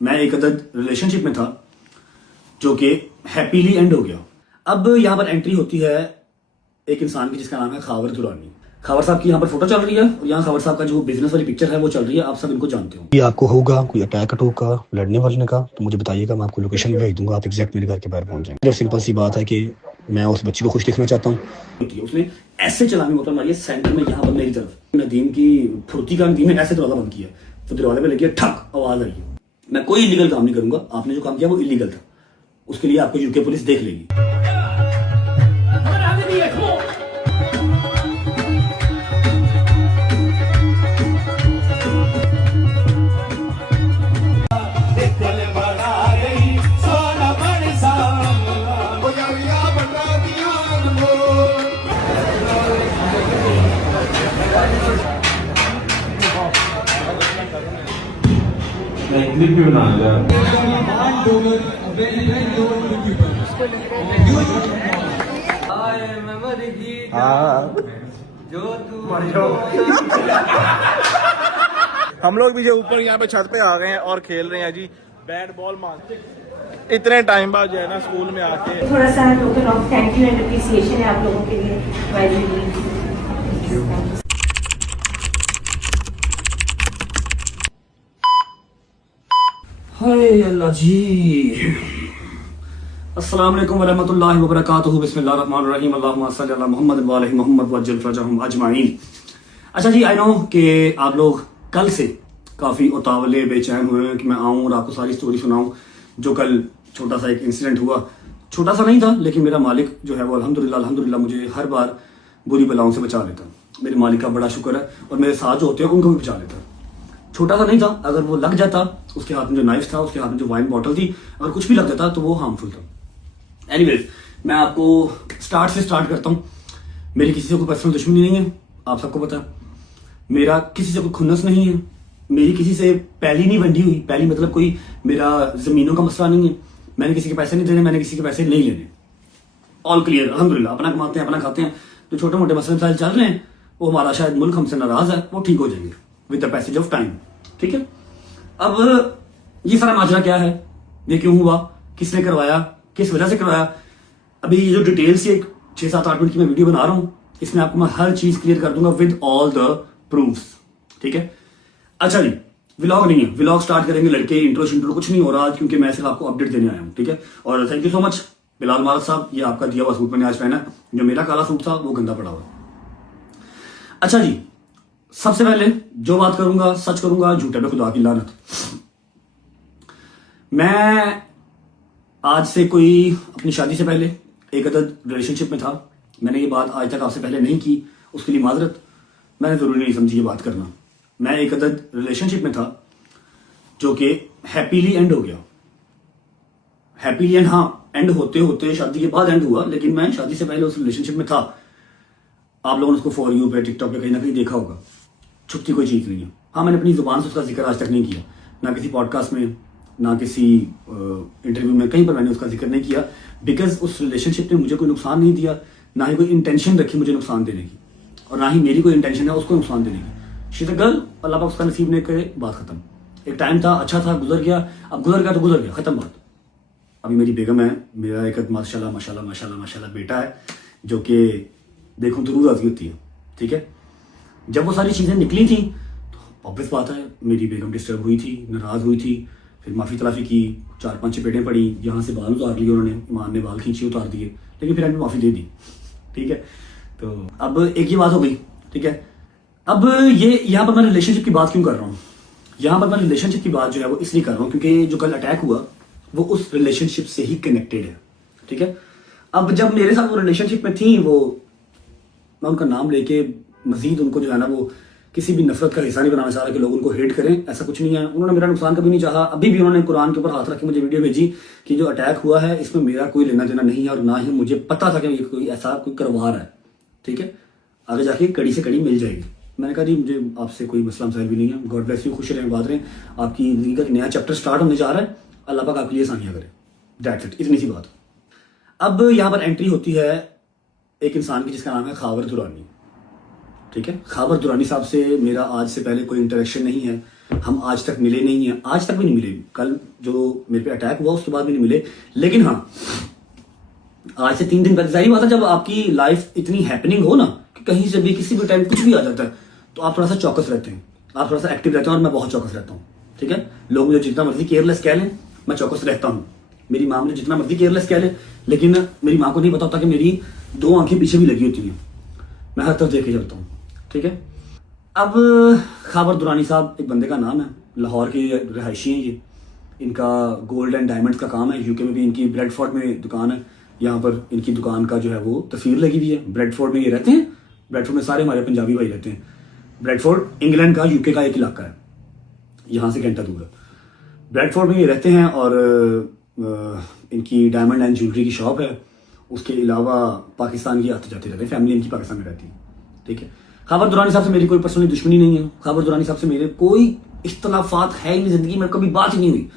मैं एक अदद रिलेशनशिप में था जो कि हैप्पीली एंड हो गया। अब यहाँ पर एंट्री होती है एक इंसान की जिसका नाम है खावर दुरानी। खावर साहब की यहाँ पर फोटो चल रही है और यहाँ खावर साहब का जो बिजनेस वाली पिक्चर है वो चल रही है। आप सब इनको जानते हो। ये आपको होगा कोई अटैक का लड़ने वलने का तो मुझे बताइएगा, मैं आपको लोकेशन भेज दूंगा, आप एग्जैक्ट मेरे घर के बाहर पहुंच जाएंगे। सिंपल सी बात है कि मैं उस बच्ची को खुश देखना चाहता हूँ। उसने ऐसे चलानी मोटर मारी है सेंटर में यहाँ पर मेरी तरफ। नदीम की फुर्ती का नदीम ने ऐसे दरवाजा बंद किया तो दरवाजे पे लगी ठक आवाज आई। मैं कोई इलीगल काम नहीं करूंगा, आपने जो काम किया वो इलीगल था, उसके लिए आपको यूके पुलिस देख लेगी। मैं क्लिप भी बनाऊंगा। हम लोग भी जो ऊपर यहाँ पे छत पे आ गए हैं और खेल रहे हैं जी बैट बॉल मारते इतने टाइम बाद जो है ना स्कूल में आके थोड़ा सा token of thank you and appreciation है आप लोगों के लिए। हाय अल्लाह जी। अस्सलाम वालेकुम वरहमतुल्लाहि वबरकातुहू। बिस्मिल्लाहिर्रहमानिर्रहीम। अल्लाहुम्मा सल्लि अला मुहम्मद व आलि मुहम्मद वअज्जिल फरजहुम अजमाइन। अच्छा जी, आई नो कि आप लोग कल से काफ़ी उतावले बेचैन हुए हैं कि मैं आऊँ और आपको सारी स्टोरी सुनाऊँ। जो कल छोटा सा एक इंसिडेंट हुआ, छोटा सा नहीं था लेकिन मेरा मालिक जो है वो अल्हम्दुलिल्लाह मुझे हर बार बुरी बलाओं से बचा लेता। मेरे मालिक का बड़ा शुक्र है और मेरे साथ जो होते हैं उनको भी बचा लेता। छोटा सा नहीं था, अगर वो लग जाता, उसके हाथ में जो नाइफ था, उसके हाथ में जो वाइन बॉटल थी, अगर कुछ भी लग जाता तो वो हार्मफुल था। एनीवेज, मैं आपको स्टार्ट से स्टार्ट करता हूँ। मेरी किसी से कोई पर्सनल दुश्मनी नहीं है, आप सबको पता है। मेरा किसी से कोई खुन्नस नहीं है, मेरी किसी से पहली नहीं बंधी हुई। पहली मतलब कोई मेरा जमीनों का मसला नहीं है, मैंने किसी के पैसे नहीं देने, मैंने किसी के पैसे नहीं लेने। ऑल क्लियर अल्हम्दुलिल्लाह, अपना कमाते हैं अपना खाते हैं। जो छोटे मोटे मसले मसाइल चल रहे हैं वो हमारा शायद मुल्क हमसे नाराज है, वो ठीक हो जाएंगे with the passage of time. ठीक है, अब ये सारा माजरा क्या है, ये क्यों हुआ, किसने करवाया, किस वजह से करवाया, अभी ये जो डिटेल्स से 6-7-8 मिनट की मैं वीडियो बना रहा हूँ इसमें आपको मैं हर चीज क्लियर कर दूंगा विद ऑल द प्रूफ्स। ठीक है, अच्छा जी, व्लॉग नहीं है, व्लॉग स्टार्ट करेंगे लड़के, इंट्रो कुछ नहीं हो रहा आज क्योंकि मैं सिर्फ आपको अपडेट देने आया हूँ। ठीक है, और thank you so much Bilal Marad साहब, ये आपका दिया हुआ सूट मैंने आज पहना। जो मेरा काला सूट था वो गंदा पड़ा हुआ। अच्छा जी, सबसे पहले जो बात करूंगा सच करूंगा, झूठे पे खुदा की लानत। मैं आज से कोई अपनी शादी से पहले एक अदद रिलेशनशिप में था। मैंने ये बात आज तक आपसे पहले नहीं की, उसके लिए माजरत, मैंने जरूरी नहीं समझी ये बात करना। मैं एक अदद रिलेशनशिप में था जो कि हैप्पीली एंड हो गया। हैप्पीली एंड, हाँ, एंड होते होते शादी के बाद एंड हुआ, लेकिन मैं शादी से पहले उस रिलेशनशिप में था। आप लोगों ने उसको फॉर यू पे टिकटॉक पे कहीं ना कहीं देखा होगा, छुपती कोई चीज नहीं है। हाँ, मैंने अपनी जुबान से उसका जिक्र आज तक नहीं किया, ना किसी पॉडकास्ट में, ना किसी इंटरव्यू में, कहीं पर मैंने उसका जिक्र नहीं किया, बिकॉज उस रिलेशनशिप ने मुझे कोई नुकसान नहीं दिया, ना ही कोई इंटेंशन रखी मुझे नुकसान देने की, और ना ही मेरी कोई इंटेंशन है उसको नुकसान देने की। शी इज अ गर्ल, अल्लाह पाक उसका नसीब ने करे, बात खत्म। एक टाइम था, अच्छा था, गुजर गया, अब गुजर गया तो गुजर गया, खत्म बात। अभी मेरी बेगम है, मेरा एक माशाल्लाह माशाल्लाह माशाल्लाह माशाल्लाह बेटा है जो कि देखूं तो रूह राजी होती है। ठीक है, जब वो सारी चीज़ें निकली थी तो ऑब्वियस बात है मेरी बेगम डिस्टर्ब हुई थी, नाराज़ हुई थी, फिर माफ़ी तलाफ़ी की, 4-5 चपेटें पड़ी, यहाँ से बाल उतार लिए उन्होंने, ईमान ने बाल खींचे उतार दिए, लेकिन फिर मैंने माफ़ी दे दी। ठीक है, तो अब एक ये बात हो गई। ठीक है, अब ये यहाँ पर मैं रिलेशनशिप की बात क्यों कर रहा हूँ, यहाँ पर मैं रिलेशनशिप की बात जो है वो इसलिए कर रहा हूँ क्योंकि जो कल अटैक हुआ वो उस रिलेशनशिप से ही कनेक्टेड है। ठीक है, अब जब मेरे साथ वो रिलेशनशिप में थी, वो मैं उनका नाम लेके मजीद उनको जो है ना वो किसी भी नफरत का हिस्सा नहीं बनाना चाह रहा कि लोग उनको हेट करें, ऐसा कुछ नहीं है। उन्होंने मेरा नुकसान कभी नहीं चाहा। अभी भी उन्होंने कुरान के ऊपर हाथ रख के मुझे वीडियो भेजी कि जो अटैक हुआ है इसमें मेरा कोई लेना देना नहीं है और ना ही मुझे पता था कि ये कोई ऐसा कोई करवा रहा है। ठीक है, आगे जाके कड़ी से कड़ी मिल जाएगी। मैंने कहा जी मुझे आपसे कोई मसला मसाइल भी नहीं है, गॉड ब्लेस यू, खुश रहें, बात रहें, आपकी जिंदगी का नया चैप्टर स्टार्ट होने जा रहा है, अल्लाह पाक आपके लिए आसानियां करे, दैट्स इट, इतनी सी बात। अब यहाँ पर एंट्री होती है एक इंसान की जिसका नाम है खावर दुरानी। ठीक है, खावर दुरानी साहब से मेरा आज से पहले कोई इंटरेक्शन नहीं है, हम आज तक मिले नहीं हैं, आज तक भी नहीं मिले। कल जो मेरे पे अटैक हुआ उसके बाद भी नहीं मिले। लेकिन हाँ, आज से 3 दिन पहले, जाहिर बात है जब आपकी लाइफ इतनी हैपनिंग हो ना कि कहीं से भी किसी भी टाइम कुछ भी आ जाता है, तो आप थोड़ा सा चौकस रहते हैं, आप थोड़ा सा एक्टिव रहते हैं। और मैं बहुत चौकस रहता हूँ, ठीक है। लोग मुझे जितना मर्जी केयरलेस कह लें, मैं चौकस रहता हूँ। मेरी माँ मुझे जितना मर्जी केयरलेस कह ले, लेकिन मेरी माँ को नहीं पता होता कि मेरी 2 आंखें पीछे भी लगी होती हैं। मैं हर तरफ देख के चलता हूँ, ठीक है। अब खाबर दुरानी साहब एक बंदे का नाम है, लाहौर के रहायशी हैं ये। इनका गोल्ड एंड डायमंड्स का काम है। यूके में भी इनकी ब्रेडफोर्ड में दुकान है। यहाँ पर इनकी दुकान का जो है वो तस्वीर लगी हुई है। ब्रेडफोर्ड में ये रहते हैं। ब्रेडफोर्ड में सारे हमारे पंजाबी भाई रहते हैं। ब्रेडफोर्ड इंग्लैंड का, यूके का एक इलाका है, यहाँ से घंटा दूर है। ब्रेडफोर्ड में ये रहते हैं और इनकी डायमंड एंड ज्वेलरी की शॉप है। उसके अलावा पाकिस्तान की आते जाते रहते हैं, फैमिली इनकी पाकिस्तान में रहती है, ठीक है। खाबर दुरानी साहब से मेरी कोई पर्सनली दुश्मनी नहीं है। खाबर दुरानी साहब से मेरे कोई इख्तलाफात है ही नहीं, जिंदगी में कभी बात ही नहीं हुई।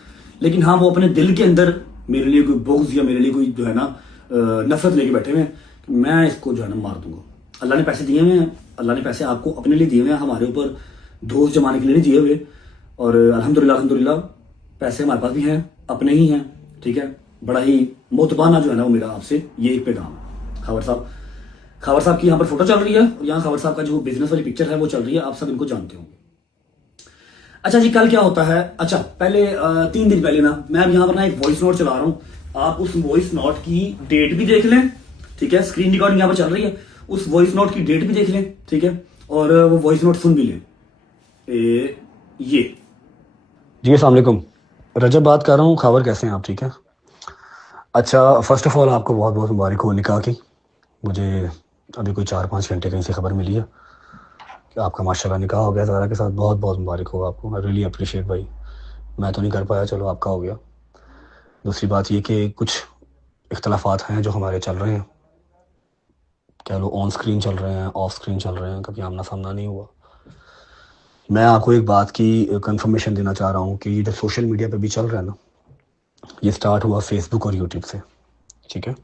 लेकिन हाँ, वो अपने दिल के अंदर मेरे लिए कोई बुग़्ज़ या मेरे लिए कोई जो है ना नफरत लेके बैठे हुए हैं कि मैं इसको जो है ना मार दूंगा। अल्लाह ने पैसे दिए हुए हैं, अल्लाह ने पैसे आपको अपने लिए दिए हुए हैं, हमारे ऊपर दोस्त जमाने के लिए नहीं दिए हुए। और अल्हम्दुलिल्लाह पैसे हमारे पास भी हैं, अपने ही हैं, ठीक है। बड़ा ही मोतबाना जो है ना वो मेरा आपसे ये एक पैगाम है। खाबर साहब की यहाँ पर फोटो चल रही है और यहाँ खाबर साहब का जो बिजनेस वाली पिक्चर है वो चल रही है। आप सब इनको जानते होंगे। अच्छा जी, कल क्या होता है? अच्छा, पहले 3 दिन पहले ना मैं अब यहाँ पर ना एक वॉइस नोट चला रहा हूँ। आप उस वॉइस नोट की डेट भी देख लें, ठीक है। स्क्रीन रिकॉर्डिंग यहाँ पर चल रही है, उस वॉइस नोट की डेट भी देख लें, ठीक है। और वो वॉइस नोट सुन भी लें। ये जी अस्सलाम वालेकुम, रजब बात कर रहा हूँ। खबर कैसे हैं आप? ठीक है। अच्छा, फर्स्ट ऑफ ऑल आपको बहुत बहुत मुबारक हो निकाह की। मुझे अभी कोई 4-5 घंटे कहीं से खबर मिली है कि आपका माशाल्लाह निकाह हो गया ज़ारा के साथ। बहुत बहुत मुबारक हो आपको। आई रियली अप्रिशिएट भाई। मैं तो नहीं कर पाया, चलो आपका हो गया। दूसरी बात ये कि कुछ इख्तलाफात हैं जो हमारे चल रहे हैं, क्या लोग ऑन स्क्रीन चल रहे हैं, ऑफ स्क्रीन चल रहे हैं, कभी आमना सामना नहीं हुआ। मैं आपको एक बात की कंफर्मेशन देना चाह रहा हूँ कि ये जो सोशल मीडिया पे भी चल रहा है ना, ये स्टार्ट हुआ फेसबुक और यूट्यूब से, ठीक है।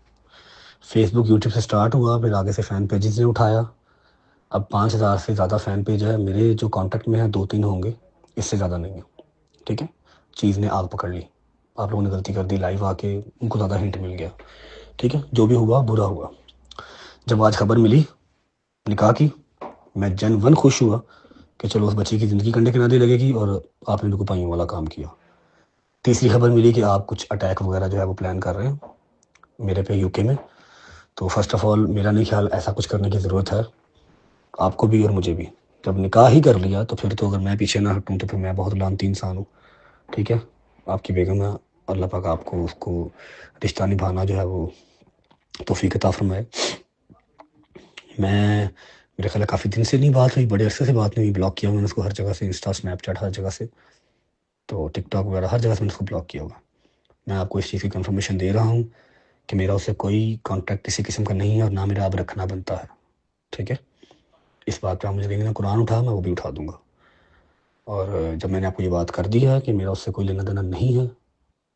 फेसबुक यूट्यूब से स्टार्ट हुआ, फिर आगे से फ़ैन पेजेस ने उठाया। अब 5000 से ज़्यादा फ़ैन पेज है मेरे जो कांटेक्ट में है, 2-3 होंगे, इससे ज़्यादा नहीं है, ठीक है। चीज़ ने आग पकड़ ली, आप लोगों ने गलती कर दी, लाइव आके उनको ज़्यादा हिंट मिल गया, ठीक है। जो भी हुआ बुरा हुआ। जब आज खबर मिली निकाह की, मैं जनवन खुश हुआ कि चलो उस बच्चे की ज़िंदगी कंधे किनारे लगेगी और आपने बिल्कुल पाइयों वाला काम किया। तीसरी खबर मिली कि आप कुछ अटैक वगैरह जो है वो प्लान कर रहे हैं मेरे पे यूके में। तो फर्स्ट ऑफ ऑल मेरा नहीं ख्याल ऐसा कुछ करने की ज़रूरत है, आपको भी और मुझे भी। जब निकाह ही कर लिया तो फिर तो अगर मैं पीछे ना हटूँ तो फिर मैं बहुत लानती इंसान हूँ, ठीक है। आपकी बेगम है, अल्लाह पाक आपको उसको रिश्ता निभाना जो है वो तौफीक अता फरमाए। मेरे ख्याल काफ़ी दिन से नहीं बात हुई, बड़े अरसे से बात नहीं हुई। ब्लॉक किया मैंने उसको हर जगह से, इंस्टा, स्नैपचैट, हर जगह से, तो टिकटॉक वगैरह हर जगह से मैंने उसको ब्लॉक किया होगा। मैं आपको इस चीज़ की कंफर्मेशन दे रहा हूँ कि मेरा उससे कोई कांटेक्ट किसी किस्म का नहीं है और ना मेरा अब रखना बनता है, ठीक है। इस बात पे आप मुझे देंगे कुरान उठा, मैं वो भी उठा दूंगा। और जब मैंने आपको ये बात कर दी है कि मेरा उससे कोई लेना देना नहीं है,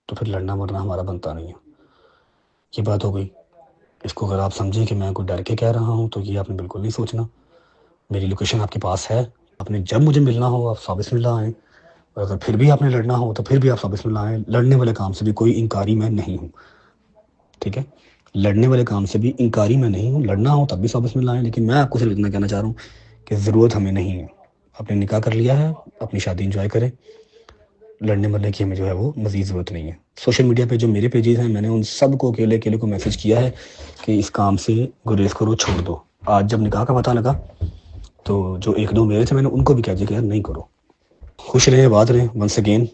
तो फिर लड़ना मरना हमारा बनता नहीं है। ये बात हो गई। इसको अगर आप समझें कि मैं कोई डर के कह रहा हूँ तो ये आपने बिल्कुल नहीं सोचना। मेरी लोकेशन आपके पास है, आपने जब मुझे मिलना हो आप साबिस मिलना आएँ, और अगर फिर भी आपने लड़ना हो तो फिर भी आप साबिस मिलना आएँ। लड़ने वाले काम से भी कोई इनकारी मैं नहीं हूँ, ठीक है। लड़ने वाले काम से भी इनकारी मैं नहीं हूँ। लड़ना हो तब भी साबिस मिलना है। लेकिन मैं आपको सिर्फ इतना कहना चाह रहा हूँ कि ज़रूरत हमें नहीं है। आपने निकाह कर लिया है, अपनी शादी इंजॉय करें। लड़ने मरने की हमें जो है वो मज़ीद ज़रूरत नहीं है। सोशल मीडिया पे जो मेरे पेजेस हैं, मैंने उन सब को अकेले को मैसेज किया है कि इस काम से गुरेज करो, छोड़ दो। आज जब निकाह का पता लगा तो जो 1-2 मेरे थे, मैंने उनको भी कह दिया कि यार नहीं करो। खुश रहें, आबाद रहें। वंस अगेन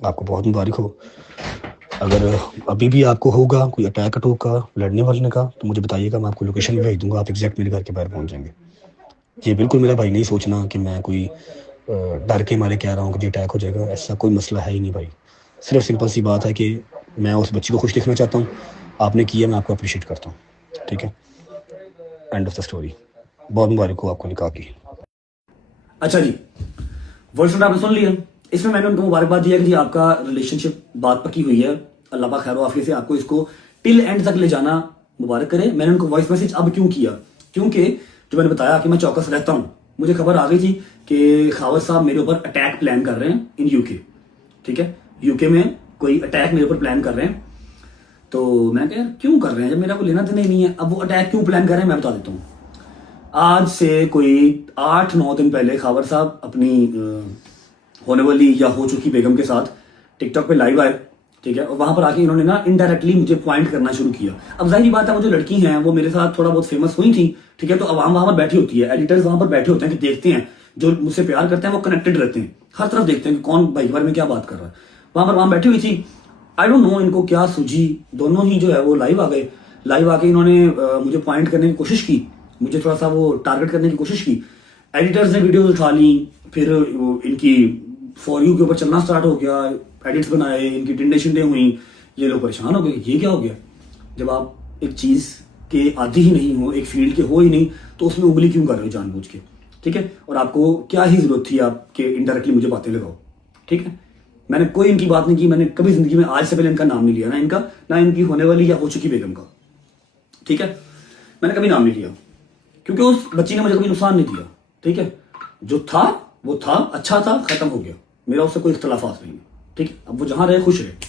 आपको बहुत मुबारक हो। अगर अभी भी आपको होगा कोई अटैक का लड़ने वलने का तो मुझे बताइएगा, मैं आपको लोकेशन भी भेज दूंगा, आप एग्जैक्ट मेरे घर के बाहर पहुंच जाएंगे। ये बिल्कुल मेरा भाई नहीं सोचना कि मैं कोई डर के मारे कह रहा हूँ कि अटैक हो जाएगा, ऐसा कोई मसला है ही नहीं भाई। सिर्फ सिंपल सी बात है कि मैं उस बच्ची को खुश देखना चाहता हूँ। आपने किया, मैं आपको अप्रिशिएट करता हूँ, ठीक है। End of the story. बहुत मुबारक हो आपको निकाह की। अच्छा जी, वॉइस नोट आपने सुन लिया। इसमें मैंने उनको मुबारकबाद दिया कि जी आपका रिलेशनशिप बात पक्की हुई है, अल्लाह पाक खैर आफियत से आपको इसको टिल एंड तक ले जाना मुबारक करे। मैंने उनको वॉइस मैसेज अब क्यों किया, क्योंकि जो मैंने बताया कि मैं चौकस रहता हूँ, मुझे खबर आ गई थी कि खावर साहब मेरे ऊपर अटैक प्लान कर रहे हैं इन यूके, ठीक है, यूके में कोई अटैक मेरे ऊपर प्लान कर रहे हैं। तो मैं कहा यार क्यों कर रहे हैं, जब मेरा कोई लेना देना ही नहीं है। अब वो अटैक क्यों प्लान कर रहे हैं मैं बता देता हूँ। आज से कोई 8-9 दिन पहले खावर साहब अपनी होने वाली या हो चुकी बेगम के साथ टिकटॉक पे लाइव आए, ठीक है, और वहां पर आके इन्होंने ना इनडायरेक्टली मुझे पॉइंट करना शुरू किया। अब जाहिर बात है वो जो लड़की हैं वो मेरे साथ थोड़ा बहुत फेमस हुई थी, ठीक है, तो अवाम वहां पर बैठी होती है, एडिटर्स वहां पर बैठे होते हैं कि देखते हैं, जो मुझसे प्यार करते हैं वो कनेक्टेड रहते हैं, हर तरफ देखते हैं कि कौन भाई के बारे में क्या बात कर रहा है। वहां बैठी हुई थी, आई डोंट नो इनको क्या सूझी, दोनों ही जो है वो लाइव आ गए। लाइव आके इन्होंने मुझे पॉइंट करने की कोशिश की, मुझे थोड़ा सा वो टारगेट करने की कोशिश की। एडिटर्स ने वीडियो उठा ली, फिर इनकी फॉर यू के ऊपर चलना स्टार्ट हो गया, एडिट्स बनाए, इनकी टिंडे शिंडे हुई। ये लोग परेशान हो गए, ये क्या हो गया। जब आप एक चीज के आदी ही नहीं हो, एक फील्ड के हो ही नहीं, तो उसमें उंगली क्यों कर रहे हो जानबूझ के, ठीक है। और आपको क्या ही जरूरत थी आपके इनडायरेक्टली मुझे बातें लगाओ, ठीक है। मैंने कोई इनकी बात नहीं की, मैंने कभी जिंदगी में आज से पहले इनका नाम नहीं लिया, ना इनका ना इनकी होने वाली या हो चुकी बेगम का, ठीक है, मैंने कभी नाम नहीं लिया, क्योंकि उस बच्ची ने मुझे कभी नुकसान नहीं दिया, ठीक है। जो था वो था, अच्छा था, खत्म हो गया, मेरा उससे कोई इख्तलाफात नहीं है, ठीक है। अब वो जहां रहे खुश रहे।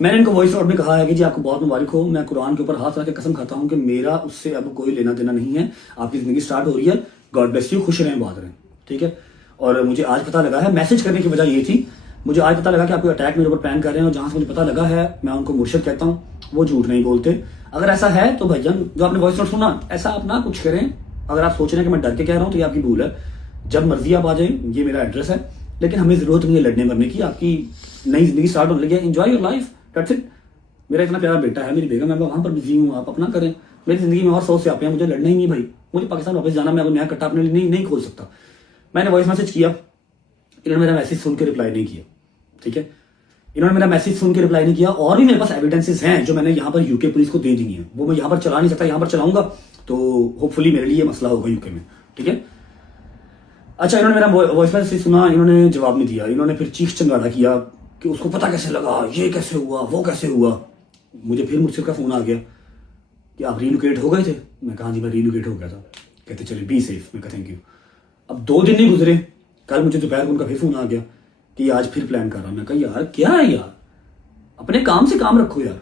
मैंने इनको वॉइस नोट में कहा है कि जी आपको बहुत मुबारक हो, मैं कुरान के ऊपर हाथ रख के कसम खाता हूं कि मेरा उससे अब कोई लेना देना नहीं है, आपकी जिंदगी स्टार्ट हो रही है, गॉड ब्लेस यू, खुश रहें, बात रहें, ठीक है। और मुझे आज पता लगा है, मैसेज करने की वजह ये थी, मुझे आज पता लगा कि आप कोई अटैक मेरे ऊपर प्लान कर रहे हैं, और जहां से मुझे पता लगा है मैं उनको मुर्शिद कहता हूँ, वो झूठ नहीं बोलते। अगर ऐसा है तो भाईजान जो आपने वॉइस नोट सुना, ऐसा आप ना कुछ करें। अगर आप सोच रहे हैं कि मैं डर के कह रहा हूं तो ये आपकी भूल है, जब मर्जी आप आ जाएं, ये मेरा एड्रेस है, लेकिन हमें जरूरत नहीं है लड़ने मरने की, आपकी नई जिंदगी स्टार्ट होने लगी है, enjoy your life, that's it. मेरा इतना प्यारा बेटा है, मेरी बेगम है, मैं वहां पर बिजी हूँ, आप अपना करें। मेरी जिंदगी में और 100 से आप हैं, मुझे लड़ना ही नहीं भाई, मुझे पाकिस्तान वापस जाना, मैं अब नया कट्टा अपने लिए नहीं खोल सकता। मैंने वॉइस मैसेज किया, इन्होंने मेरा मैसेज सुन के रिप्लाई नहीं किया, ठीक है, इन्होंने मेरा मैसेज सुन के रिप्लाई नहीं किया। और भी मेरे पास एविडेंसेस हैं जो मैंने यहाँ पर यूके पुलिस को दे दी है, वो मैं यहाँ पर चला नहीं सकता, यहाँ पर चलाऊंगा तो होपफुली मेरे लिए मसला होगा यूके में, ठीक है। अच्छा, इन्होंने मेरा वॉइस मैसेज सुना, इन्होंने जवाब नहीं दिया, इन्होंने फिर चीख चंगाड़ा किया कि उसको पता कैसे लगा, ये कैसे हुआ, वो कैसे हुआ। मुझे फिर मुझसे का फोन आ गया कि आप रीलोकेट हो गए थे। मैं कहा जी मैं रीलोकेट हो गया था। कहते चले बी सेफ। मैं कहा थैंक यू। अब 2 दिन नहीं गुजरे, कल मुझे दोपहर को उनका फिर फोन आ गया कि आज फिर प्लान कर रहा। मैं कहा यार क्या है यार, अपने काम से काम रखो यार।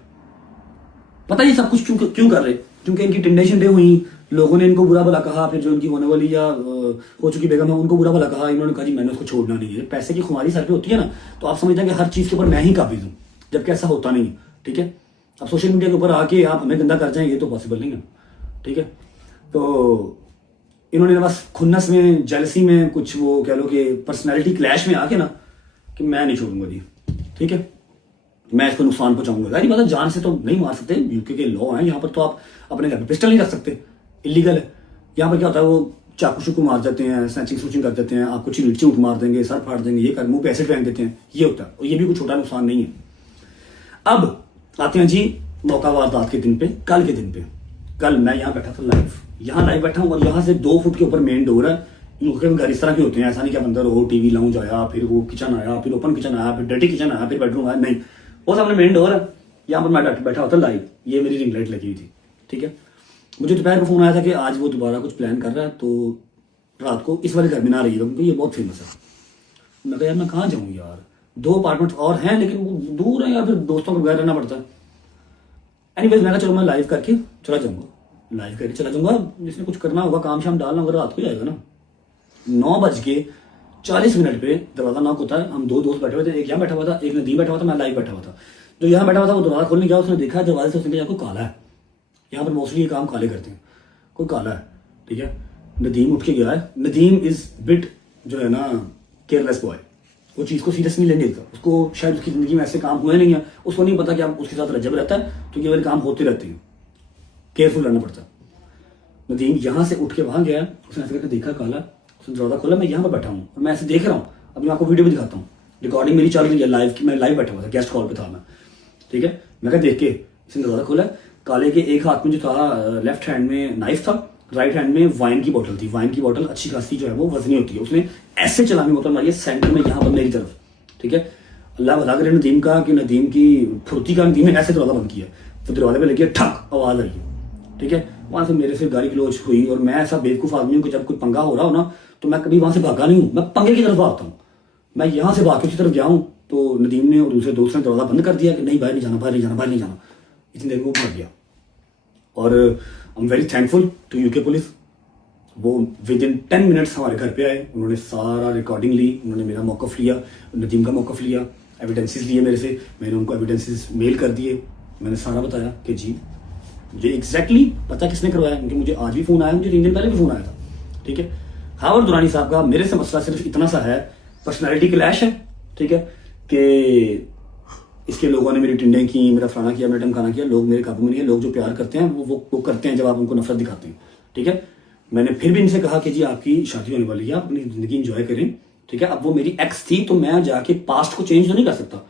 पता ये सब कुछ क्यों कर रहे, क्योंकि इनकी टिंडे शिंडे हुई, लोगों ने इनको बुरा भला कहा, फिर जो इनकी होने वाली या हो चुकी बेगम है उनको बुरा भला कहा। इन्होंने कहा जी मैंने उसको छोड़ना नहीं है। पैसे की खुमारी सर पे होती है ना, तो आप समझते हैं कि हर चीज के ऊपर मैं ही काबिज हूँ, जबकि ऐसा होता नहीं है, ठीक है। अब सोशल मीडिया के ऊपर आके आप हमें गंदा कर जाएं, ये तो पॉसिबल नहीं है, ठीक है। तो इन्होंने बस खुन्नस में, जेलसी में, कुछ वो कह लो कि पर्सनैलिटी क्लैश में आके ना कि मैं नहीं छोड़ूंगा जी, ठीक है, मैं इसको नुकसान पहुंचाऊंगा। यार बात है, जान से तो नहीं मार सकते, यूके के लॉ हैं यहाँ पर, तो आप अपने घर पर पिस्टल नहीं रख सकते, इलीगल है। यहाँ पर क्या होता है, वो चाकू शुकू मार जाते हैं, स्नैचिंग स्नूचिंग कर देते हैं, आपको चीट मार देंगे, सर फाड़ देंगे, ये कर मुंह पे एसिड फेंक देते हैं, ये होता है। और ये भी कोई छोटा नुकसान नहीं है। अब आते हैं जी मौका वारदात के दिन पे, कल के दिन पे। कल मैं यहाँ बैठा था लाइव, यहाँ लाइव बैठा हूँ और यहाँ से 2 फुट के ऊपर मेन डोर है। यूके में घर इस तरह के होते हैं, ऐसा नहीं कि अंदर हो, टीवी लाउंज आया, फिर वो किचन आया, फिर ओपन किचन आया, फिर डर्टी किचन आया, फिर बेडरूम आया, नहीं, वो सामने मेन डोर है। यहाँ पर मैं बैठा होता लाइव, ये मेरी रिंग लाइट लगी हुई थी, ठीक है। मुझे दोपहर को फोन आया था कि आज वो दोबारा कुछ प्लान कर रहा है, तो रात को इस वाले घर में ना रही, क्योंकि ये बहुत फेमस है। मैं कहा यार मैं कहाँ जाऊँ यार, 2 अपार्टमेंट और हैं लेकिन वो दूर है यार, फिर दोस्तों को बगैर रहना पड़ता है। एनीवेज मैं कहा चलो मैं लाइव करके चला जाऊंगा, लाइव करके चला जाऊंगा, जिसने कुछ करना होगा, काम शाम डालना होगा, रात को जाएगा ना। 9:40 पे दरवाजा नॉक होता है। हम 2 दोस्त बैठे हुए थे, एक यहाँ बैठा हुआ था, एक नदीम बैठा हुआ था, मैं लाइव बैठा हुआ था। जो यहाँ बैठा हुआ था वो दरवाजा खोलने गया, उसने देखा दरवाजे से, उसने कहा कोई काला है। यहाँ पर मोस्टली ये काम काले करते हैं, कोई काला है, ठीक है। नदीम उठ के गया है। नदीम इज बिट जो है ना केयरलेस बॉय, वो चीज़ को सीरियस नहीं लेने देता। उसको शायद उसकी ज़िंदगी में ऐसे काम हुए नहीं है, उसको नहीं पता कि आप उसके साथ रजब रहता है तो ये वाले काम होते रहते हैं, केयरफुल रहना पड़ता है। नदीम यहाँ से उठ के वहाँ गया, उसने ऐसे करके देखा काला, उसने दरवाजा खोला, मैं यहाँ पर बैठा हूँ और मैं ऐसे देख रहा हूँ। अभी मैं आपको वीडियो भी दिखाता हूँ, रिकॉर्डिंग मेरी चालू हुई है लाइव की, मैं लाइव बैठा हुआ था, गेस्ट कॉल पे था मैं, ठीक है। मैं कहा देख के इसने दरवाजा खोला, काले के एक हाथ में जो था लेफ्ट हैंड में नाइफ था, राइट हैंड में वाइन की बोतल थी। वाइन की बोतल अच्छी खासी जो है वो वजनी होती है। उसने ऐसे चलानी बोतल मारी है सेंटर में, यहाँ पर मेरी तरफ, ठीक है। अल्लाह भला करे नदीम का कि नदीम की फुर्ती का, नदीम ने ऐसे दरवाजा बंद किया, तो दरवाजे पे लगी ठक आवाज आई, ठीक है। वहां से मेरे से गाली गलौज हुई और मैं ऐसा बेवकूफ आदमी हूँ कि जब कोई पंगा हो रहा हो ना तो मैं कभी वहां से भागा नहीं हूँ, मैं पंगे की तरफ भागता हूँ। मैं यहाँ से भाग के उसकी तरफ गया हूँ तो नदीम ने और दूसरे दोस्त ने दरवाजा बंद कर दिया कि नहीं बाहर नहीं जाना, बाहर नहीं जाना, बाहर नहीं जाना। इतनी देर में वो भाग गया। और I am very thankful to UK police. वो विद इन 10 मिनट्स हमारे घर पे आए, उन्होंने सारा रिकॉर्डिंग ली, उन्होंने मेरा मौक़िफ़ लिया, नदीम का मौक़िफ़ लिया, एविडेंसेस लिए मेरे से, मैंने उनको एविडेंसेस मेल कर दिए। मैंने सारा बताया कि जी मुझे एग्जैक्टली पता किसने करवाया, क्योंकि मुझे आज भी फ़ोन आया, मुझे 3 दिन पहले भी फ़ोन आया था। ठीक है, हावर दुरानी साहब का मेरे से मसला सिर्फ इतना सा है, पर्सनैलिटी क्लैश है। ठीक है, कि इसके लोगों ने मेरी टिंडें की, मेरा फलाना किया, मेरा टमकाना किया। लोग मेरे काबू में नहीं है। लोग जो प्यार करते हैं वो करते हैं जब आप उनको नफरत दिखाते हैं। ठीक है, मैंने फिर भी इनसे कहा कि जी आपकी शादी होने वाली है, आप अपनी जिंदगी इंजॉय करें। ठीक है, अब वो मेरी एक्स थी तो मैं जाके पास्ट को चेंज तो नहीं कर सकता।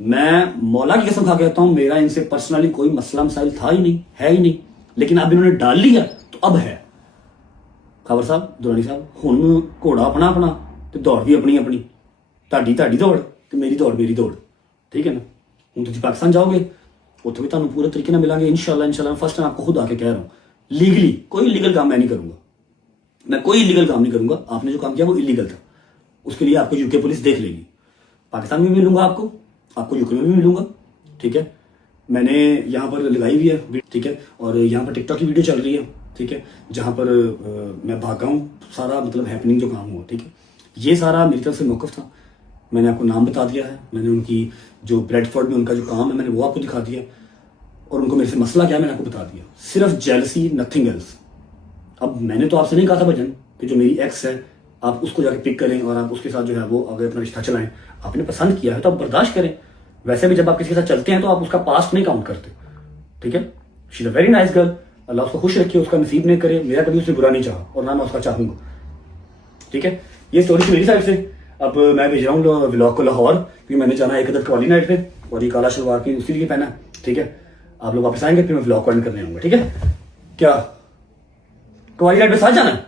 मैं मौला की कसम खा कहता हूं, मेरा इनसे पर्सनली कोई मसला मसाइल था ही नहीं, है ही नहीं, लेकिन अब इन्होंने डाल लिया तो अब है। खबर साहब, दुरानी साहब, हुण घोड़ा अपना अपना ते दौड़ भी अपनी अपनी, ਤੁਹਾਡੀ दौड़ ਤੇ मेरी दौड़। ठीक है ना, ਹੁਣ ਤੁਸੀਂ पाकिस्तान जाओगे, ਉੱਥੇ भी ਤੁਹਾਨੂੰ पूरे तरीके ਨਾਲ मिलांगे इंशाल्लाह। फर्स्ट टाइम आपको खुद आके कह रहा हूँ, लीगली कोई इलीगल काम मैं नहीं करूंगा, मैं कोई इलीगल काम नहीं करूंगा। आपने जो काम किया वो इलीगल था, उसके लिए आपको यूके पुलिस देख लेगी। पाकिस्तान में भी मिलूंगा आपको यूके में भी मिलूंगा। ठीक है, मैंने यहाँ पर लगाई हुई है, ठीक है, और यहाँ पर टिकटॉक की वीडियो चल रही है। ठीक है, जहाँ पर मैं भागा हूँ, सारा मतलब हैपनिंग जो काम हुआ। ठीक है, ये सारा मेरी तरफ से मौक़िफ़ था। मैंने आपको नाम बता दिया है, मैंने उनकी जो ब्रेडफोर्ड में उनका जो काम है मैंने वो आपको दिखा दिया, और उनको मेरे से मसला क्या है मैंने आपको बता दिया। सिर्फ जेलसी, नथिंग एल्स। अब मैंने तो आपसे नहीं कहा था भजन कि जो मेरी एक्स है आप उसको जाके पिक करें और आप उसके साथ जो है वो अगर अपना रिश्ता चलाएं। आपने पसंद किया है तो आप बर्दाश्त करें। वैसे भी जब आप किसी के साथ चलते हैं तो आप उसका पास्ट नहीं काउंट करते। ठीक है, she is a very nice girl, अल्लाह उसको खुश रखे, उसका नसीब नहीं करे। मेरा कभी उससे बुरा नहीं चाहा और ना मैं उसका चाहूंगा। ठीक है, ये स्टोरी थी मेरी साइड से। अब मैं भेज रहा हूँ व्लॉग को लाहौर, क्योंकि मैंने जाना एक अदद कवाली नाइट पे, और ये काला शलवार की उसी लिए पहना। ठीक है, आप लोग वापस आएंगे फिर मैं व्लॉग को एंड करने आऊंगा। ठीक है, क्या कवाली नाइट पे साथ जाना है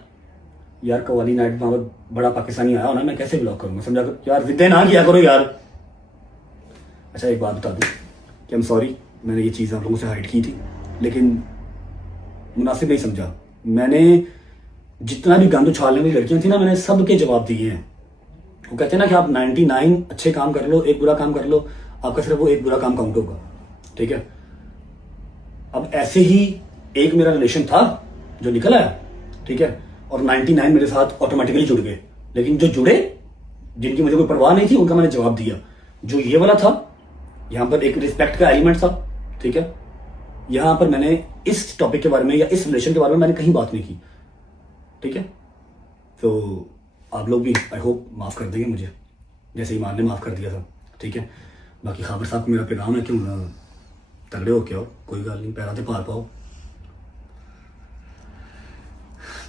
यार? कवाली नाइट में बड़ा पाकिस्तानी आया होना, मैं कैसे व्लॉग करूंगा? समझा कर यार, जिद्दे ना किया करो यार। अच्छा एक बात बता दूं कि आई एम सॉरी, मैंने ये चीज़ आप लोगों से हाइड की थी, लेकिन मुनासिब नहीं समझा। मैंने जितना भी गंद उछालने वाली लड़कियां थी ना, मैंने सबके जवाब दिए हैं। वो कहते हैं ना कि आप 99 अच्छे काम कर लो, एक बुरा काम कर लो, आपका सिर्फ वो एक बुरा काम काउंट होगा। ठीक है, अब ऐसे ही एक मेरा रिलेशन था जो निकल आया। ठीक है, और 99 मेरे साथ ऑटोमेटिकली जुड़ गए, लेकिन जो जुड़े, जिनकी मुझे कोई परवाह नहीं थी, उनका मैंने जवाब दिया। जो ये वाला था, यहाँ पर एक रिस्पेक्ट का एलिमेंट था। ठीक है, यहाँ पर मैंने इस टॉपिक के बारे में या इस रिलेशन के बारे में मैंने कहीं बात नहीं की। ठीक है, तो आप लोग भी आई होप माफ़ कर देंगे मुझे, जैसे ईमान ने माफ़ कर दिया था। ठीक है, बाकी खाबर साहब को मेरा पैगाम है कि तगड़े हो के आओ, कोई गल नहीं, पैरों से पार पाओ।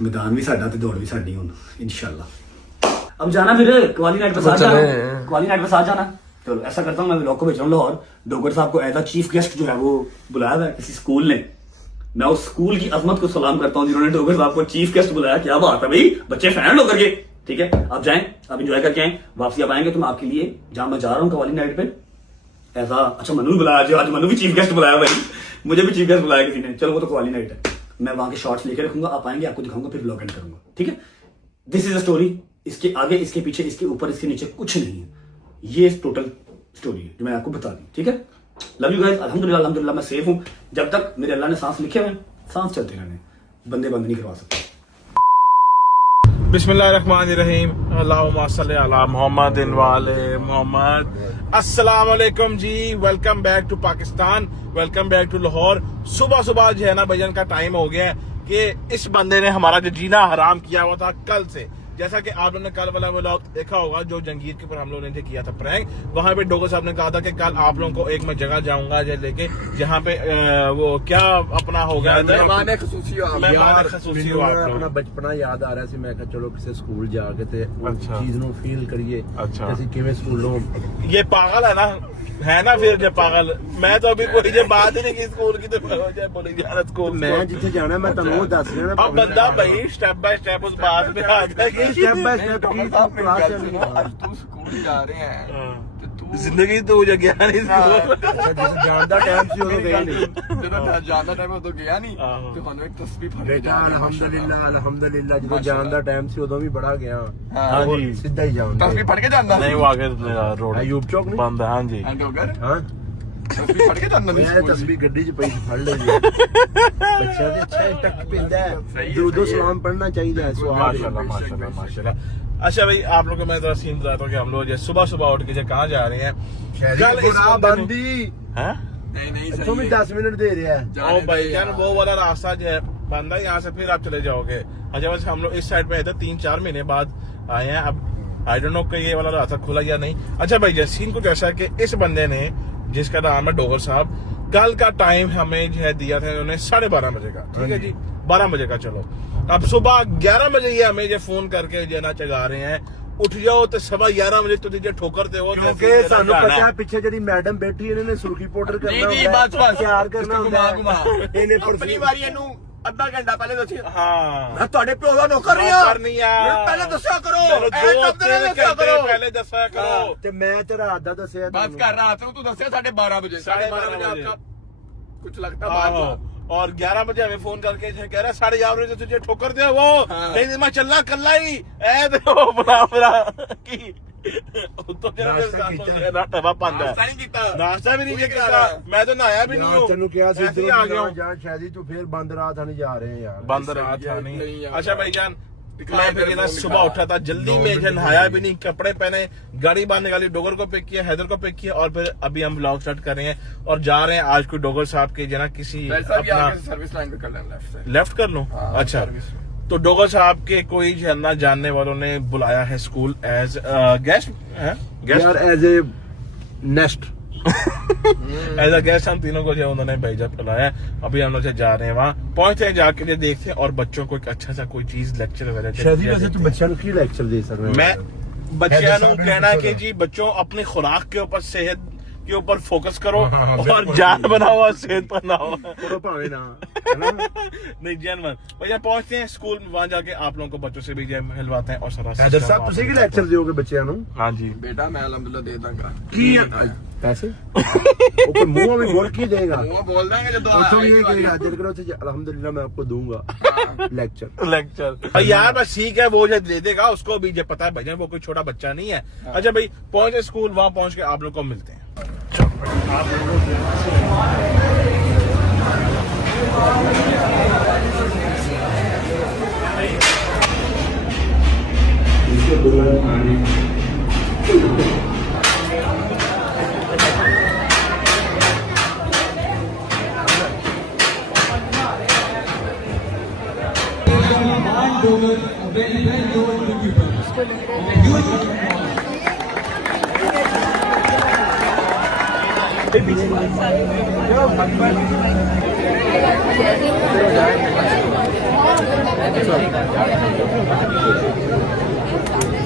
मैदान भी साडा ते दौड़ भी साडी हुण इंशाल्लाह। अब जाना फिर कवाली नाइट पे साथ जाना, कवाली नाइट पे साथ जाना। चलो ऐसा करता हूँ, मैं व्लॉग को भेज रहा हूँ लाहौर। डोगर साहब को एज अ चीफ गेस्ट जो है वो बुलाया हुआ है किसी स्कूल ने। मैं उस स्कूल की अजमत को सलाम करता हूँ जिन्होंने डोगर साहब को चीफ गेस्ट बुलाया। क्या बात है भाई, बच्चे फैन लोग करके। ठीक है, आप जाएं, आप इंजॉय करके आए, वापसी आप आएंगे तो मैं आपके लिए, जहां मैं जा रहा हूँ कवाली नाइट पे, ऐसा अच्छा मनु भी बुलाया, आज मनु भी चीफ गेस्ट बुलाया भाई, मुझे भी चीफ गेस्ट बुलाया किसी ने। चलो वो तो कवाली नाइट है, मैं वहां के शॉर्ट्स लेके रखूंगा, आप आएंगे, आपको दिखाऊंगा, फिर ब्लॉग एंड करूंगा। ठीक है, दिस इज अ स्टोरी। इसके आगे, इसके पीछे, इसके ऊपर, इसके नीचे कुछ नहीं है। ये टोटल स्टोरी है जो मैंने आपको बता दी। ठीक है, लव यू गाइस। अल्हम्दुलिल्लाह अल्हम्दुलिल्लाह मैं सेफ हूँ। जब तक मेरे अल्लाह ने सांस लिखे हुए, सांस चलते रहने, बंदे बंद नहीं करवा सकते। बिस्मिल्लाहिर्रहमानिर्रहीम, अल्लाहुम्मा सल्ली अला मुहम्मद वाले मोहम्मद। अस्सलाम वालेकुम जी, welcome back to Pakistan, welcome back to Lahore. सुबह सुबह जो है ना भजन का टाइम हो गया है कि इस बंदे ने हमारा जो जीना हराम किया हुआ था कल से। जैसा कि आप लोगों ने कल वाला व्लॉग देखा होगा जो जंगीर के ऊपर हम लोगों ने किया था प्रैंक, वहां पे डोगर साहब ने कहा था कि कल आप लोगों को एक मैं जगह जाऊंगा लेके, जहाँ पे वो क्या अपना होगा मेहमान खसूसी हो अपना बचपना याद आ रहा है। मैं कहा चलो किसी स्कूल जाके ते अच्छा चीज नु फील करिए। अच्छा, जैसे किਵੇਂ स्कूलों ये पागल है ना फिर जो पागल। मैं तो अभी कोई जो बात ही नहीं की स्कूल की, तो बोली जा स्कूल मैं जिथे जाना मैं ਤੁਹਾਨੂੰ ਦੱਸ ਰਿਹਾ अब बंदा भाई स्टेप बाय स्टेप उस बात पे आ जाएगी। स्टेप बाय स्टेप तू स्कूल जा रहे हैं तो तू जिंदगी तो मुझे गया नहीं स्कूल ਜਦੋਂ ਜਾਣਦਾ ਟਾਈਮ ਸੀ ਉਦੋਂ ਗਏ ਨਹੀਂ ਜਦੋਂ ਜਾਂਦਾ ਟਾਈਮ ਉਦੋਂ ਗਿਆ ਨਹੀਂ ਆਹੋ। ਤੇ ਤੁਹਾਨੂੰ ਇੱਕ ਤਸਬੀਹ ਫੜ ਕੇ ਬੇਟਾ ਜਾ ਅਲਹਮਦੁਲਿਲਾ ਅਲਹਮਦੁਲਿਲਾ ਜਦੋਂ ਜਾਣਦਾ ਟਾਈਮ ਸੀ ਉਦੋਂ ਵੀ ਬੜਾ ਗਿਆ हाँ ਉਹ जी। ਸਿੱਧਾ ਹੀ ਤਸਬੀਹ ਜਾਣਦਾ ਫੜ ਕੇ ਜਾਂਦਾ नहीं वो आगे रोड ਅਯੂਬ ਚੌਕ ਨਹੀਂ बंद है हाँ जी ਐਂਡ ਹੋ ਗਿਆ ਹਾਂ ਤਸਬੀਹ ਫੜ ਕੇ ਜਾਂਦਾ ਨਹੀਂ ਮੈਂ ਸਕੂਲ ਤਸਬੀਹ ਗੱਡੀ 'ਚ ਪਈ ਸੀ, ਫੜ ਲਈ ਬੱਚਾ ਦੇ ਅੱਛਾ ਟੱਕ ਪਿੰਦਾ ਦਰੂਦੋ ਸਲਾਮ ਪੜ੍ਹਨਾ ਚਾਹੀਦਾ ਹੈ ਸਵਾਲ माशाल्लाह माशाल्लाह माशाल्लाह अच्छा भाई आप लोगों को मैं जरा सीन बताता हूँ कि हम लोग जैसे सुबह सुबह उठ के जो कहाँ जा रहे हैं कल इस बंदे ने- ਬੰਦੀ हैं ਨਹੀਂ ਨਹੀਂ ਇੱਥੋਂ ਵੀ 10 ਮਿੰਟ ਦੇ ਰਿਹਾ ओ भाई यार वो वाला रास्ता जो है बंदा यहाँ से फिर आप चले जाओगे अच्छा बस हम लोग इस साइड पे आए थे 3-4 महीने बाद आए हैं अब आई डोंट नो कि ये वाला रास्ता खुला या नहीं अच्छा भाई जैसे सीन कुछ ऐसा है कि इस बंदे ने जिसका नाम है डोगर साहब कल का टाइम हमें जो है दिया था इन्होंने 12:30 बजे का ठीक है जी 12 बजे का चलो अब सुबह 11 बजे ये हमें जो फोन करके जो है ना चगा रहे हैं उठ जाओ तो 11:15 ਬਜੇ ਤੁਸੀਂ ਜੇ ਠੋਕਰਦੇ ਹੋ ਕਿਉਂਕਿ ਸਾਨੂੰ ਪਤਾ ਹੈ ਪਿੱਛੇ ਜਿਹੜੀ ਮੈਡਮ ਬੈਠੀ ਇਹਨਾਂ ਨੇ ਸੁਰਖੀ ਪਾਊਡਰ ਕਰਨਾ ਨਹੀਂ ਬਸ ਬਸ ਤਿਆਰ ਕਰਨਾ ਹੁੰਦਾ ਹੈ। ਘੁਮਾ ਇਹਨੇ ਆਪਣੀ ਵਾਰੀ ਇਹਨੂੰ ਅੱਧਾ ਘੰਟਾ ਪਹਿਲੇ ਦੱਸਿਆ ਹਾਂ ਮੈਂ ਤੁਹਾਡੇ ਪਿਓ ਦਾ ਨੌਕਰ ਨਹੀਂ ਆ ਨੌਕਰ ਨਹੀਂ ਆ। ਮੈਨੂੰ ਪਹਿਲੇ ਦੱਸਿਆ ਕਰੋ ਚਲੋ ਇਹ 2-3 ਕੰਮ ਤੇ ਦੱਸਿਆ ਘੰਟੇ ਕਰੋ ਪਹਿਲੇ ਦੱਸਿਆ ਕਰੋ ਤੇ ਮੈਂ ਤੇ ਰਾਤ ਦਾ ਦੱਸਿਆ बस कर रात को तू दसिया 12:30 बजे 12:30 बजे आपका कुछ लगता बात आहो। और 11 बजे हमें फोन करके कह रहा 11:30 बजे तुझे ठोकर दे वो हाँ। नहीं मैं चलना कल्ला ही ऐ देखो बड़ा की तो तेरा नाश्ता कीता। नाश्ता बंद नाश्ता है नहीं कीता नाश्ता भी नहीं मुझे किया करा है। मैं तो नहाया भी नहीं ਯਾਰ हूँ ਤੈਨੂੰ ਕਿਹਾ ਸੀ ऐसे ही आ गया हूँ ਜਾ ਸ਼ਾਇਦ ਤੂੰ ਫੇਰ ਬੰਦ ਰਾਤ ਨਹੀਂ ਜਾ ਰਹੇ ਯਾਰ बंद रात था नहीं नहीं यार। अच्छा भाईजान दिखलाया मैं फिर फिर ना फोन सुबह दिखाया। उठा था जल्दी में जो नहाया भी नहीं कपड़े पहने गाड़ी बाहर निकाली डोगर को पिक किया हैदर को पिक किया और फिर अभी हम ब्लॉग स्टार्ट कर रहे हैं और जा रहे हैं आज कोई डोगर साहब के जना किसी वैसा भी अपना आगे सर्विस लाइन पे कर लेना लेफ्ट से लेफ्ट कर लूं हाँ, अच्छा सर्विस। तो डोगर साहब के कोई झरना जानने वालों ने बुलाया है स्कूल एज गेस्ट ਯਾਰ as a guest as a guest हम तीनों को जो है उन्होंने भेजा बुलाया अभी हम लोग से जा रहे हैं वहाँ पहुंचते हैं जाके जो देखते हैं और बच्चों को एक अच्छा सा कोई चीज लेक्चर वगैरह ਸ਼ਾਇਦ ਵੈਸੇ ਤੂੰ ਬੱਚਿਆਂ ਨੂੰ ਕੀ ਲੈਕਚਰ ਦੇ ਸਕਦਾ मैं बच्चियां नु कहना है कि जी बच्चों अपनी खुराक के ऊपर सेहत के ऊपर फोकस करो और जान बनाओ और सेहत बनाओ ਕਰੋ ਭਾਵੇਂ ਨਾ ਹੈਨਾ नहीं जनमन भैया पहुंचते हैं स्कूल में वहां जाके आप लोगों को बच्चों से भी जो है मिलवाते हैं और सारा ਹੈਦਰ system ਸਾਹਿਬ वहाँ ਤੁਸੀਂ पे- ਕੀ ਲੈਕਚਰ ਦਿਓਗੇ ਬੱਚਿਆਂ ਨੂੰ हाँ जी बेटा मैं अल्हम्दुलिल्लाह दे दूंगा ਕੀ ਪੈਸੇ ਉਹ ਕੋਈ ਮੂੰਹੋਂ ਵੀ ਬੋਲ ਕੀ ਦੇਗਾ वो बोल देंगे जब ਉੱਥੋਂ ਵੀ ਇਹ ਕਹੇਗਾ ਜਦ ਕਰੋ ਤੇ ਅਲਹਮਦੁਲਿਲਾ मैं आपको दूंगा लेक्चर लेक्चर यार बस ठीक है वो जो दे देगा उसको भी जो पता है भैया वो कोई छोटा बच्चा नहीं है अच्छा भाई पहुंचे स्कूल वहां पहुंच के आप लोग को मिलते हैं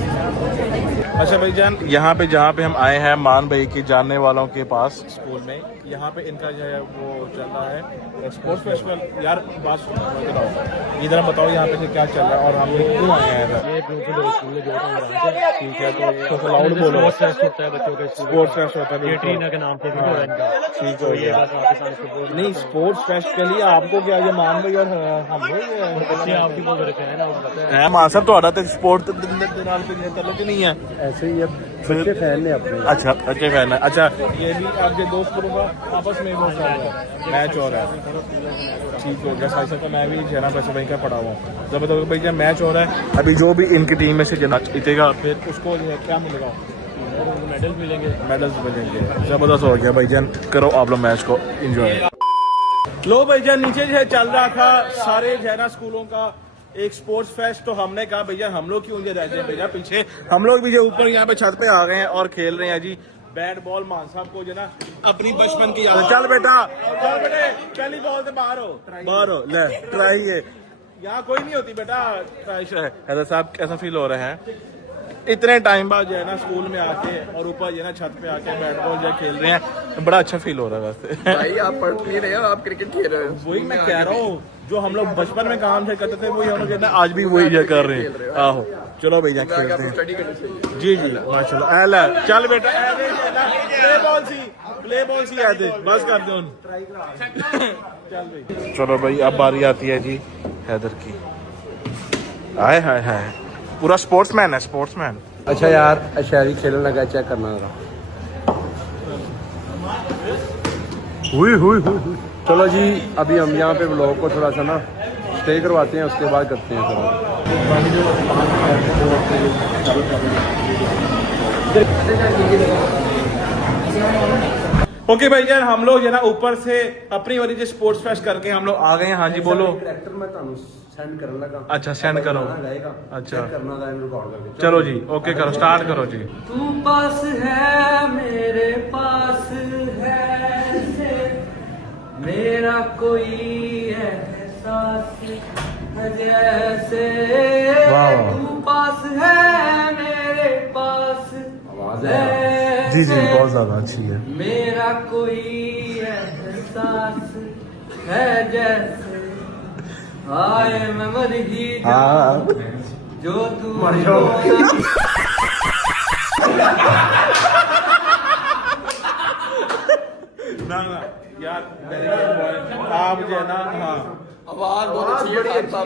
अच्छा भाईजान यहाँ पे जहाँ पे हम आए हैं मान भाई के जानने वालों के पास स्कूल में यहाँ पे इनका जो है वो चल रहा है स्पोर्ट्स फेस्टिवल यार बात बताओ इधर बताओ यहाँ पे क्या चल रहा है और हम लोग क्यों आए हैं इधर ये प्रिंसिपल स्कूल में जो है ठीक है तो लाउड बोलो स्पोर्ट्स फेस्ट होता है बच्चों का स्कूल स्पोर्ट्स फेस्ट होता है ये ट्रीना के नाम से भी हो रहा है इनका ठीक तो हो ये गया बस आपके सामने सपोर्ट नहीं स्पोर्ट्स फेस्ट के लिए आपको क्या ये मान भाई और हम लोग बच्चे आपकी बोल रखे हैं ना वो पता है ਹੈ ਮਾਨ ਸਾਹਿਬ ਤੁਹਾਡਾ ਤੇ ਸਪੋਰਟ ਦੇ ਨਾਲ ਕੋਈ ਤਾਲੁਕ ਨਹੀਂ ਹੈ ऐसे ही अब बच्चे फैन ने अपने अच्छा अच्छे फैन है अच्छा ये भी आपके दोस्त लोगों का आपस में वो कर रहे हैं मैच हो रहा है ठीक हो गया साइसा तो मैं भी जरा पैसे वहीं का पड़ा हुआ हूँ जब बताओ भाई क्या मैच हो रहा है अभी जो भी इनकी टीम में से जना जीतेगा फिर उसको जो है क्या मिलेगा मेडल मिलेंगे मेडल्स मिलेंगे जबरदस्त हो गया भाईजान करो आप लोग मैच को एंजॉय लो भाईजान नीचे जो है चल रहा था सारे जो है ना स्कूलों का एक स्पोर्ट्स फेस्ट तो हमने कहा भैया हम लोग क्यों रह जाए भैया पीछे हम लोग भी जो ऊपर यहाँ पे छत पे आ गए हैं और खेल रहे हैं जी बैट बॉल मान साहब को जो ना अपनी बचपन की याद चल बेटा चल बेटे पहली बॉल से बाहर हो ले ट्राई है यहाँ कोई नहीं होती बेटा ट्राई है हैदर साहब कैसा फील हो रहा है इतने टाइम बाद जो है ना स्कूल में आके और ऊपर जो है ना छत पे आके बैट बॉल जो है खेल रहे हैं बड़ा अच्छा फील हो रहा है वैसे। भाई आप पढ़ नहीं रहे हो, आप क्रिकेट खेल रहे हो। वही मैं कह रहा हूँ, जो हम लोग बचपन में काम से करते थे वही हम लोग कहते हैं आज भी वही कर रहे हैं। आहो चलो भैया खेलते हैं। स्टडी करनी चाहिए। जी जी माशाल्लाह। ऐला चल बेटा प्ले बॉल सी आते बस कर दो। चल भाई चलो भाई अब बारी आती है जी हैदर की। हाय हाय हाय पूरा स्पोर्ट्समैन है स्पोर्ट्समैन। अच्छा यार शहरी खेलने लगा, चेक करना जरा। हुई हुई हुई हुई। चलो जी अभी हम यहाँ पे व्लॉग को थोड़ा सा ना स्टे करवाते हैं, उसके बाद करते हैं थोड़ा। ओके भाई जान हम लोग जो ना ऊपर से अपनी वाली जो स्पोर्ट्स फेस्ट करके हम लोग आ गए हैं। हाँ जी बोलो। करैक्टर मैं ਤੁਹਾਨੂੰ सेंड करने लगा। अच्छा सेंड करो। अच्छा अच्छा करना था रिकॉर्ड करके। चलो जी ओके करो स्टार्ट करो जी। तू पास है मेरे पास है से मेरा कोई एहसास है जैसे तू पास है मेरे पास जी जी बहुत ज्यादा अच्छी है। मेरा कोई एहसास है जैसे हाय मैं मर ही जाऊं जो तू ना ना यार आप जो है ना हाँ आवाज बहुत अच्छी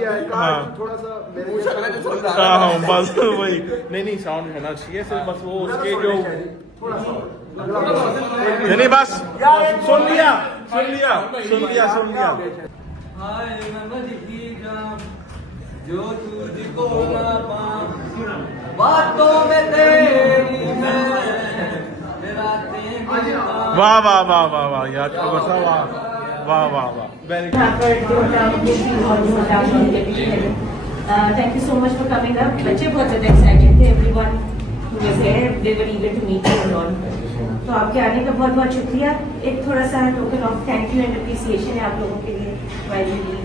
है। हाँ थोड़ा सा मेरे मुंह शक्ल नहीं सुन रहा। हाँ बस वही नहीं साउंड होना चाहिए सिर्फ बस वो उसके जो नहीं बस सुन लिया हाय मैं मर ही जाऊं जो तुझको ना पाऊं बातों में तेरी मैं रातें बिताऊं। वाह वाह वाह वाह वाह यार बसा वाह वाह वाह वाह very thank you so much for coming up. बच्चे बहुत ज़्यादा एक्साइटेड थे, everyone who was there they were eager to meet you all. तो आपके आने का बहुत बहुत शुक्रिया। एक थोड़ा सा token of thank you and appreciation है आप लोगों के लिए। While you leave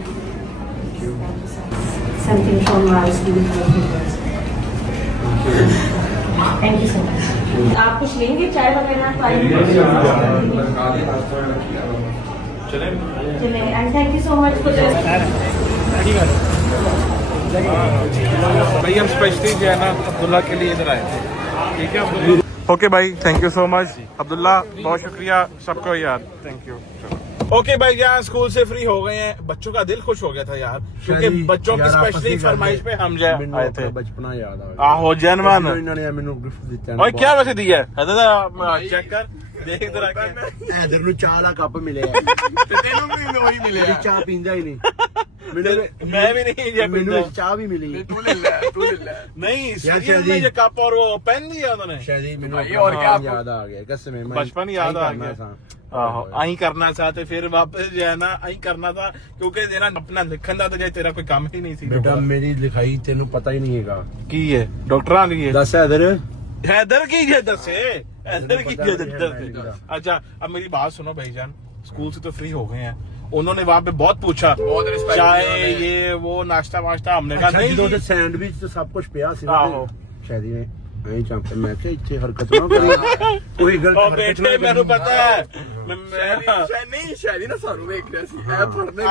something from our student. Thank you so much. आप कुछ लेंगे चाय वगैरह? चलें and thank you so much for भाई हम स्पेशली जो है ना अब्दुल्ला के लिए इधर आए थे। ठीक है ओके भाई thank you so much Abdullah बहुत शुक्रिया सबको यार थैंक यू। ओके भाई यार स्कूल से फ्री हो गए हैं। बच्चों का दिल खुश हो गया था यार क्योंकि बच्चों की स्पेशली फरमाइश पे हम जो आए थे। बचपना याद आ गया। आहो जनवन इन्होंने मैंने गिफ्ट दिता। ओए क्या वैसे दिया है चेक कर देख इधर आके। हैदर ਨੂੰ ਚਾਹ ਦਾ ਕੱਪ ਮਿਲਿਆ ਤੇ ਤੈਨੂੰ ਵੀ ਉਹੀ ਮਿਲਿਆ। ਚਾਹ ਪੀਂਦਾ ਹੀ ਨਹੀਂ। मैं भी नहीं ये ਮੈਨੂੰ ਚਾਹ ਵੀ ਮਿਲੀ। तू ले ले तू ले ले। नहीं यार सीरियल में ये कप और वो पेन दिया उन्होंने। शायद ही मैंने भाई और क्या आपको- याद आ गया कसम है। बचपन याद आ गया। आहो आई करना चाहते फिर वापस जो है ना आई करना था क्योंकि देना अपना लिखन था तो जे तेरा कोई काम ही नहीं थी। बेटा मेरी लिखाई तेनू पता ही नहीं हैगा। की है डॉक्टर की है दस हैदर हैदर की है दसे हैदर की है दस। अच्छा अब मेरी बात सुनो भाईजान स्कूल से तो फ्री हो गए हैं। उन्होंने वहाँ पे बहुत पूछा बहुत रिस्पेक्ट चाय किया उन्होंने। ये वो नाश्ता वाश्ता हमने कहा नहीं ਜਦੋਂ ਤੇ जी। ਸੈਂਡਵਿਚ ਤੇ ਸਭ ਕੁਝ ਪਿਆ ਸੀ ਆਹੋ। ਸ਼ਾਇਦ ਹੀ ਐਂ ਚਾਂਪੇ ਮੈਂ ਕਿ ਇੱਥੇ ਹਰਕਤ ਨਾ ਕਰੀ ਕੋਈ ਗਲਤ ओ ਹਰਕਤ बेटे ਨਾ मेरे ਕਰੀ। पता है नहीं शायद ना सानू देख रहा सी ऐ पढ़ने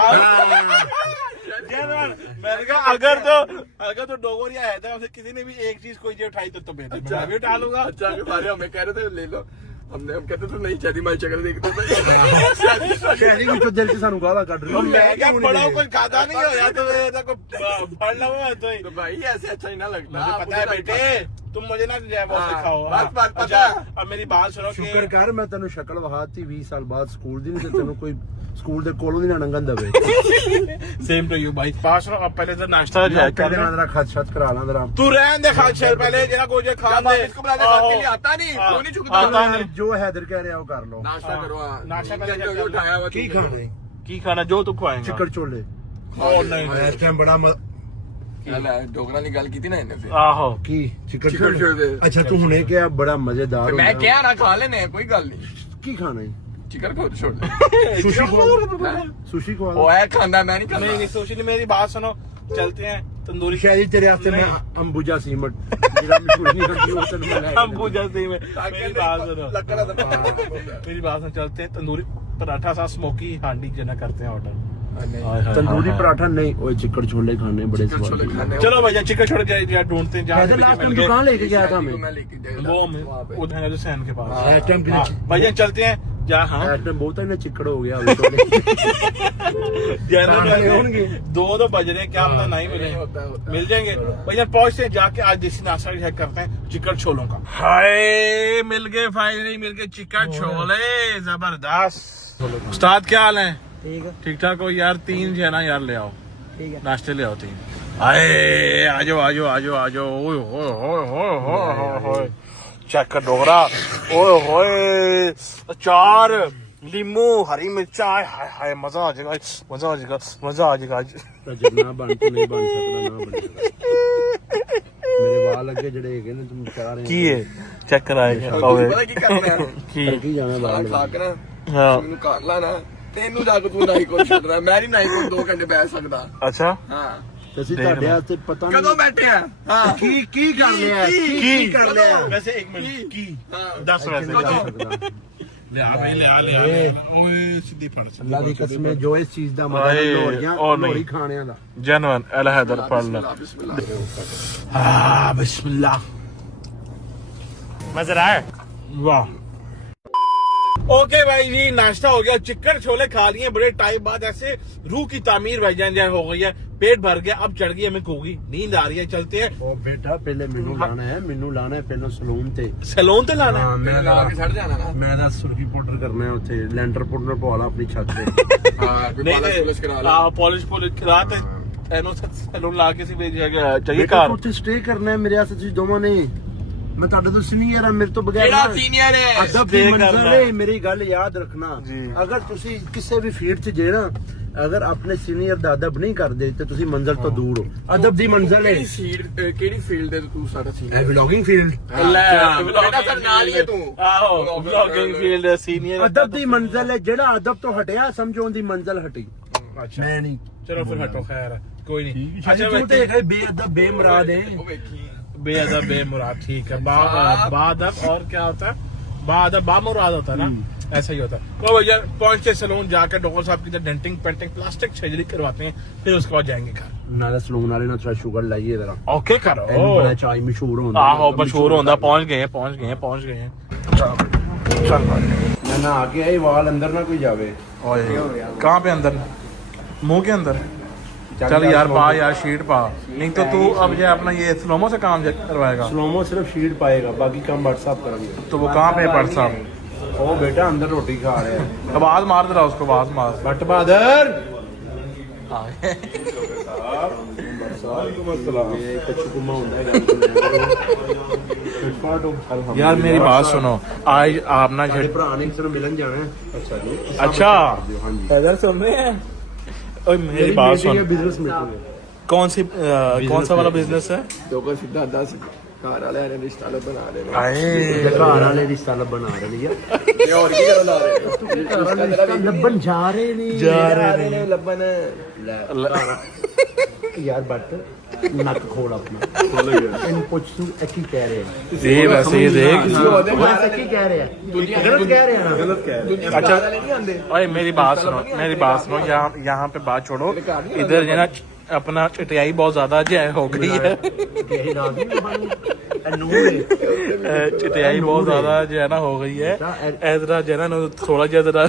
मैंने कहा अगर तो डोगोरी आया था उसे किसी ने भी एक चीज कोई जो उठाई तो बेटे मैं भी उठा लूंगा। अच्छा के बारे हमें कह रहे थे ले लो हमने हम कहते थे नहीं शादी माई शक्ल देखते थे। ਸ਼ਹਿਰੀ ਵਿੱਚੋਂ ਦਿਲ 'ਚ ਸਾਨੂੰ ਗਾਲਾਂ ਕੱਢ ਰਹੀ मैं क्या पढ़ा कुछ खाता नहीं हो या तो मेरा को पढ़ लो तो ही तो भाई ऐसे अच्छा ही ना लगता। मुझे पता है बेटे तुम मुझे ना वो हाँ, सिखाओ। बस बात पता अच्छा है। अब मेरी बात सुनो ਸ਼ੁਕਰ कि ਕਰ ਮੈਂ ਤੈਨੂੰ ਸ਼ਕਲ ਵਹਾਤੀ 20 ਸਾਲ ਬਾਅਦ ਸਕੂਲ ਦੀ ਨਹੀਂ ਤੇ ਤੈਨੂੰ ਕੋਈ ਸਕੂਲ ਦੇ ਕੋਲੋਂ ਦੀ ਨਾ ਨੰਗਨ ਦਵੇ। सेम टू यू भाई बात सुनो अब पहले तो नाश्ता ਕਹਿੰਦੇ ਮੈਂ ਜਰਾ ਖਤ ਛਤ ਕਰਾ ਲਾਂ ਜਰਾ। तू रहने दे खा चल पहले जना कोई जो खा दे इसको बुला दे साथ के लिए आता नहीं हाँ। क्यों नहीं चुकता। आता नहीं। ਜੋ ਹੈਦਰ ਕਹਿ ਰਿਹਾ ਉਹ ਕਰ ਲਓ। नाश्ता करो हाँ। नाश्ता नींद पहले जो उठाया हुआ ਕੀ तुमने। ਖਾਣਾ की खाना जो तू खुआएगा ਚਿੱਕੜ ਚੋਲੇ। ओ नहीं ਇਸ ਟਾਈਮ ਬੜਾ डोगरा की गल की थी ना इन्हें फिर। आहो ਕੀ ਚਿੱਕੜ ਚਿੱਕੜ ਚੋਲੇ। ਚੋਲੇ। ਅੱਛਾ ਤੂੰ ਹੁਣੇ ਕਿਹਾ ਬੜਾ ਮਜ਼ੇਦਾਰ मैं ਹੁੰਦਾ। क्या ना खा लेने कोई गल नहीं। ਕੀ ਖਾਣਾ ਹੈ? चिकन को छोड़ दे। सुशी खवा सुशी खवा वो है खाना मैं नहीं नहीं खाता। नहीं सोशली मेरी बात सुनो चलते हैं तंदूरी शायद तेरे वास्ते मैं अंबुजा सीमट ਜਿਹੜਾ ਮਸ਼ਹੂਰੀ ਨਹੀਂ ਕਰਦੀ ਉਹ ਤੈਨੂੰ ਮੈਂ ਲੈ ਕੇ अंबुजा सिंह में मेरी बात सुनो लकड़ा तो मेरी बात सुनो चलते हैं तंदूरी पराठा सा स्मोकी हांडी जना करते हैं ऑर्डर तंदूरी पराठा नहीं वो चिकड़ छोले खाने बड़े स्वाद हैं। चलो भैया चिकन छोड़ के यार ढूंढते हैं जहाँ कैसे से लास्ट मिल टाइम गए। दुकान लेके गया था मैं मैं लेके गया वो उधर है जो सैन के पास इस टाइम के लिए भैया चलते हैं जहाँ हाँ इस टाइम बहुत है ना चिकड़ हो गया अभी छोले जनरल होंगे 2 बज रहे हैं क्या पता नहीं मिले मिल जाएंगे भैया पहुंचते हैं जाके आज देसी नाश्ता चेक करते हैं चिकन छोलों का हाय मिल गए फाइनली मिल गए चिकन छोले जबरदस्त उस्ताद क्या हाल है ठीक ठाक हो यार 3 जो है ना यार ले आओ ठीक है नाश्ते ले आओ 3 आए आजो आजो आजो आजो ओए होए होए होए होए होए चेक कर डोगरा ओए होए अचार लीमू हरी मिर्चा हाय हाय मजा आ जाएगा मजा आ जाएगा मजा आ जाएगा आज जितना बन तो नहीं बन सकता ना बनेगा मेरे वाल अगे जड़े हैगे ने तुम चाह रहे की है चेक कराएगा पता की करना है की जाना वाल खा के ना हाँ ਮੈਨੂੰ ਕਰ ਲੈਣਾ ਤੈਨੂੰ ਜਾ ਕੇ ਤੂੰ ਨਹੀਂ ਕੋਈ ਛੱਡਣਾ ਮੈਂ ਨਹੀਂ ਨਹੀਂ ਕੋਈ 2 ਘੰਟੇ ਬੈਠ ਸਕਦਾ अच्छा ਹਾਂ ਤੁਸੀਂ ਤੁਹਾਡੇ ਹੱਥ ਪਤਾ ਨਹੀਂ ਕਦੋਂ ਬੈਠੇ ਆ ਹਾਂ ਕੀ ਕਰ ਲਿਆ ਕੀ ਕਰ ਲਿਆ वैसे 1 मिनट की 10 वैसे ਸਕਦਾ ले आ भाई ले आ ओए सीधी फड़ ਅੱਲਾ ਦੀ ਕਸਮ ਹੈ ਜੋ ਇਸ ਚੀਜ਼ ਦਾ ਮਜ਼ਾ ਹਾਏ, ਲੋਰੀਆਂ ਉਹ ਨਹੀਂ। ਲੋਰੀ ਖਾਣਿਆਂ ਦਾ जनवन अल हैदर पढ़ ला बिस्मिल्लाह मजा आया वाह ओके भाई जी नाश्ता हो गया चिकन छोले खा लिए बड़े टाइम बाद ऐसे रूह की तामीर भाईजान जैसे हो गई है पेट भर गया अब चढ़ गई हमें कोगी नींद आ रही है चलते हैं ਉਹ ਬੇਟਾ ਪਹਿਲੇ ਮੈਨੂੰ ਲਾਣਾ ਹੈ ਪਹਿਲਾਂ ਸਲੂਨ ਤੇ सैलून ਤੇ लाना है ਮੈਂ ਲਾ ਕੇ ਛੱਡ ਜਾਣਾ ਨਾ ਮੈਂ ਦਾ ਸੁਰਖੀ ਪਾਊਡਰ ਕਰਨਾ ਹੈ ਉੱਥੇ ਲੈਂਟਰ ਪਾਊਡਰ ਪਵਾ ਲਾ ਆਪਣੀ ਛੱਤ ਤੇ ਹਾਂ ਕੋਈ ਪਾਲਾ ਪੁਲਿਸ ਕਰਾ ਲਾ पॉलिश पॉलिश करा ते एनो सैलून ला के सी जगह चाहिए ਬੇਟਾ कार ਤੂੰ ਉੱਥੇ ਸਟੇ ਕਰਨਾ ਹੈ ਮੇਰੇ ਵਾਸਤੇ ਤੁਸੀਂ ਦੋਵਾਂ ਨੇ ਮੈਂ ਤੁਹਾਡੇ ਤੋਂ ਸੀਨੀਅਰ ਹਾਂ ਮੇਰੇ ਤੋਂ ਬਗੈਰ ਕਿਹੜਾ ਨਾ- ਸੀਨੀਅਰ ਹੈ ਅਦਬ ਦੀ stay ਮੰਜ਼ਲ ਕਰਨਾ ਹੈ ਹੈ। ਮੇਰੀ ਗੱਲ ਯਾਦ ਰੱਖਣਾ ਜੀ। ਅਗਰ ਤੁਸੀਂ ਕਿਸੇ ਵੀ ਫੀਲਡ 'ਚ ਜੇ ਨਾ ਅਗਰ ਆਪਣੇ ਸੀਨੀਅਰ ਦਾ ਅਦਬ ਨਹੀਂ ਕਰਦੇ ਤੇ ਤੁਸੀਂ ਮੰਜ਼ਲ ਤੋਂ ਦੂਰ ਹੋ ਅਦਬ ਦੀ ਮੰਜ਼ਲ ਹੈ ਕਿਹੜੀ ਫੀਲਡ ਦੇ ਤੂੰ ਸਾਡਾ ਸੀਨੀਅਰ ਇਹ ਵਲੌਗਿੰਗ ਫੀਲਡ ਬੇਟਾ ਸਰ ਨਾਲ ਹੀ ਹੈ ਤੂੰ ਆਹੋ ਵਲੌਗਿੰਗ ਫੀਲਡ ਸੀਨੀਅਰ ਅਦਬ ਦੀ ਮੰਜ਼ਲ ਹੈ ਜਿਹੜਾ ਅਦਬ ਤੋਂ ਹਟਿਆ ਸਮਝੋ ਉਹਦੀ ਮੰਜ਼ਲ ਹਟੀ अच्छा ਮੈਂ ਨਹੀਂ चलो फिर हटो खैर है कोई नहीं ਅੱਛਾ ਤੂੰ ਤੇ ਹੈਗਾ ਬੇਅਦਬ ਬੇਮੁਰਾਦ ਹੈ ਉਹ ਵੇਖੀ बेअदब बेमुराद ठीक है बादब और क्या होता है बादब बामुराद होता है ना ऐसा ही होता है तो भैया पहुंचते सैलून जाकर डॉक्टर साहब की डेंटिंग पेंटिंग प्लास्टिक सर्जरी करवाते हैं फिर उसके बाद जाएंगे घर ਨਾਲੇ ਸਲੂਨ ਵਾਲੇ ਨਾਲ ਥੋੜਾ ਸ਼ੂਗਰ ਲਾਈਏ ਜ਼ਰਾ ओके करो ਇਹਨੂੰ ਬੜਾ ਚਾਈ ਮਸ਼ਹੂਰ ਹੁੰਦਾ आहो मशहूर होता पहुंच गए हैं चल भाई ਮੈਂ ਨਾ ਆ ਕੇ ਆਏ ਵਾਲ ਅੰਦਰ ਨਾ ਕੋਈ ਜਾਵੇ कहाँ पे अंदर मुंह के अंदर चल यार पा यार शीट पा नहीं तो तू अब ये अपना ये स्लोमो से काम करवाएगा ਸਲੋਮੋ ਸਿਰਫ ਸ਼ੀਟ ਪਾਏਗਾ ਬਾਕੀ ਕੰਮ WhatsApp ਕਰਾਂਗੇ तो वो कहाँ पे पड़ साहब ਉਹ ਬੇਟਾ ਅੰਦਰ ਰੋਟੀ ਖਾ ਰਿਹਾ ਹੈ आवाज मार दे रहा उसको आवाज मार ਬੱਟ ਬਹਾਦਰ ਇਹ ਕੱਚੂ ਕੁਮਾ ਹੁੰਦਾ ਹੈ यार मेरी बात सुनो आज आप ना ਸਾਡੇ ਭਰਾ ਨੇ ਕਿਸੇ ਨੂੰ ਮਿਲਣ ਜਾਣਾ ਹੈ ਅੱਛਾ ਜੀ अच्छा ਹਾਂਜੀ इधर सुन रहे हैं ओए मेरी बात सुन ਬਿਜ਼ਨਸ ਮੀਟਿੰਗ ਹੈ कौन सा वाला बिजनेस है ਲੋਕਾਂ ਸਿੱਧਾ ਦੱਸ ਘਰ ਵਾਲਿਆਂ ਨੇ ਰਿਸ਼ਤਾ ਬਣਾ ਰਹੇ ਨੇ आए ਘਰ ਵਾਲੇ ਰਿਸ਼ਤਾ ਲੱਭਣ ਆ ਰਹੇ ਨੇ ਤੇ ਹੋਰ ਕੀ ਕਰਨ ਲਾ ਰਹੇ ਲੱਭਣ ਜਾ ਰਹੇ ਨੇ ਨੇ ਲੱਭਣ ਯਾਰ ਬੱਟ ਨੱਕ ਖੋਲ ਆਪਣਾ ਇਹਨੂੰ ਪੁੱਛ ਤੂੰ ਇਹ ਕੀ ਕਹਿ ਰਿਹਾ ये वैसे ही देख ਵੈਸੇ ਕੀ ਕਹਿ ਰਿਹਾ ਗਲਤ ਕਹਿ ਰਿਹਾ ਨਾ ਗਲਤ ਕਹਿ ਰਿਹਾ अच्छा ਨਹੀਂ ਆਉਂਦੇ ओए मेरी बात सुनो यहाँ पे बात छोड़ो इधर जो है ना अपना चटियाई बहुत ज्यादा जो है हो गई है ਇਹ ਰਾਤ ਨੂੰ ਬਣੀ ਨੂਰ ਹੈ चटियाई बहुत ज्यादा जो है ना हो गई है ऐसा जो है ना थोड़ा जरा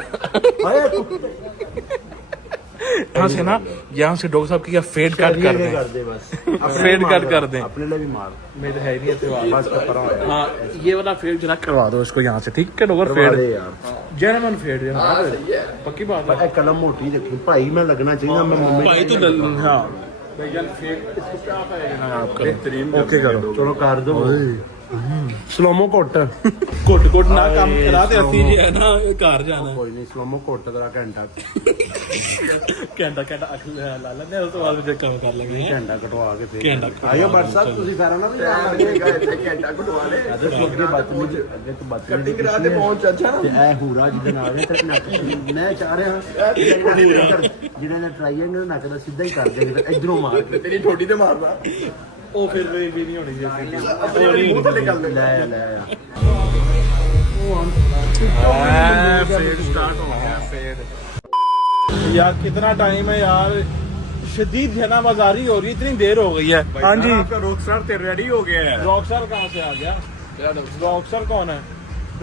यहाँ से ना यहाँ से डॉक्टर साहब की फेड कट कर कर दे बस फेड कट कर दें अपने लिए भी मार मेरे है नहीं बस परा होया हाँ ये वाला फेड जो ना करवा दो इसको यहाँ से ठीक है डॉक्टर करवा फेड दे यार जेनवन फेड पक्की बात है ਇਹ ਕਲਮ ਮੋਟੀ ਰੱਖੀ ਭਾਈ ਮੈਂ ਲੱਗਣਾ ਚਾਹੀਦਾ ਮੈਂ ਮੰਮੀ भाई तो हाँ भैया फेड इसको क्या पाएगा आपका ओके करो ਚਲੋ ਕਰ ਦੋ ਸਲੋਮੋ ਘੁੱਟ घुट घुट ना काम करा ते असि जी है ना घर जाना ਕੋਈ ਨਹੀਂ ਸਲੋਮੋ ਘੁੱਟ ਦਾ ਘੰਟਾ घंटा घंटा अख ला लेने उस तो बाद में काम कर लेंगे ਘੰਟਾ ਕਟਵਾ ਕੇ ਫੇਰ घंटा ਆਇਓ WhatsApp ਤੁਸੀਂ ਫੇਰ ਨਾ ਵੀ ਘੰਟਾ ਘਟਵਾ ਲੈ ਅੱਗੇ ਬਦਤਮੀਜ਼ ਅੱਗੇ ਤੋਂ ਬਦਤਮੀਜ਼ ਕਟਿੰਗ ਕਰਾ ਦੇ ਪਹੁੰਚ ਅੱਛਾ ਤੇ ਇਹ ਹੂਰਾ ਜਿਹਦੇ ਨਾਲ ਹੈ ਤੇ ਨੱਕ ਮੈਂ ਚਾਹ ਰਿਹਾ ਜਿਹਨੇ ਨੇ ਟ੍ਰਾਈਐਂਗਲ ਨੱਕ ਦਾ ਸਿੱਧਾ ਹੀ ਕਰ ਦੇਗੇ ਇਧਰੋਂ ਮਾਰ ਕੇ ਤੇਰੀ ਠੋਡੀ ਤੇ ਮਾਰਦਾ ਉਹ ਫਿਰ ਵੀ ਨਹੀਂ ਹੋਣੀ अपने मूंह थले कर ले फेड स्टार्ट हो गया फेड। यार कितना टाइम है यार, शदीद जनाबाजारी हो रही है, इतनी देर हो गई है। हाँ जी रॉकस्टार ते रेडी हो गया है। रॉकस्टार कहाँ से आ गया? रॉकस्टार कौन है?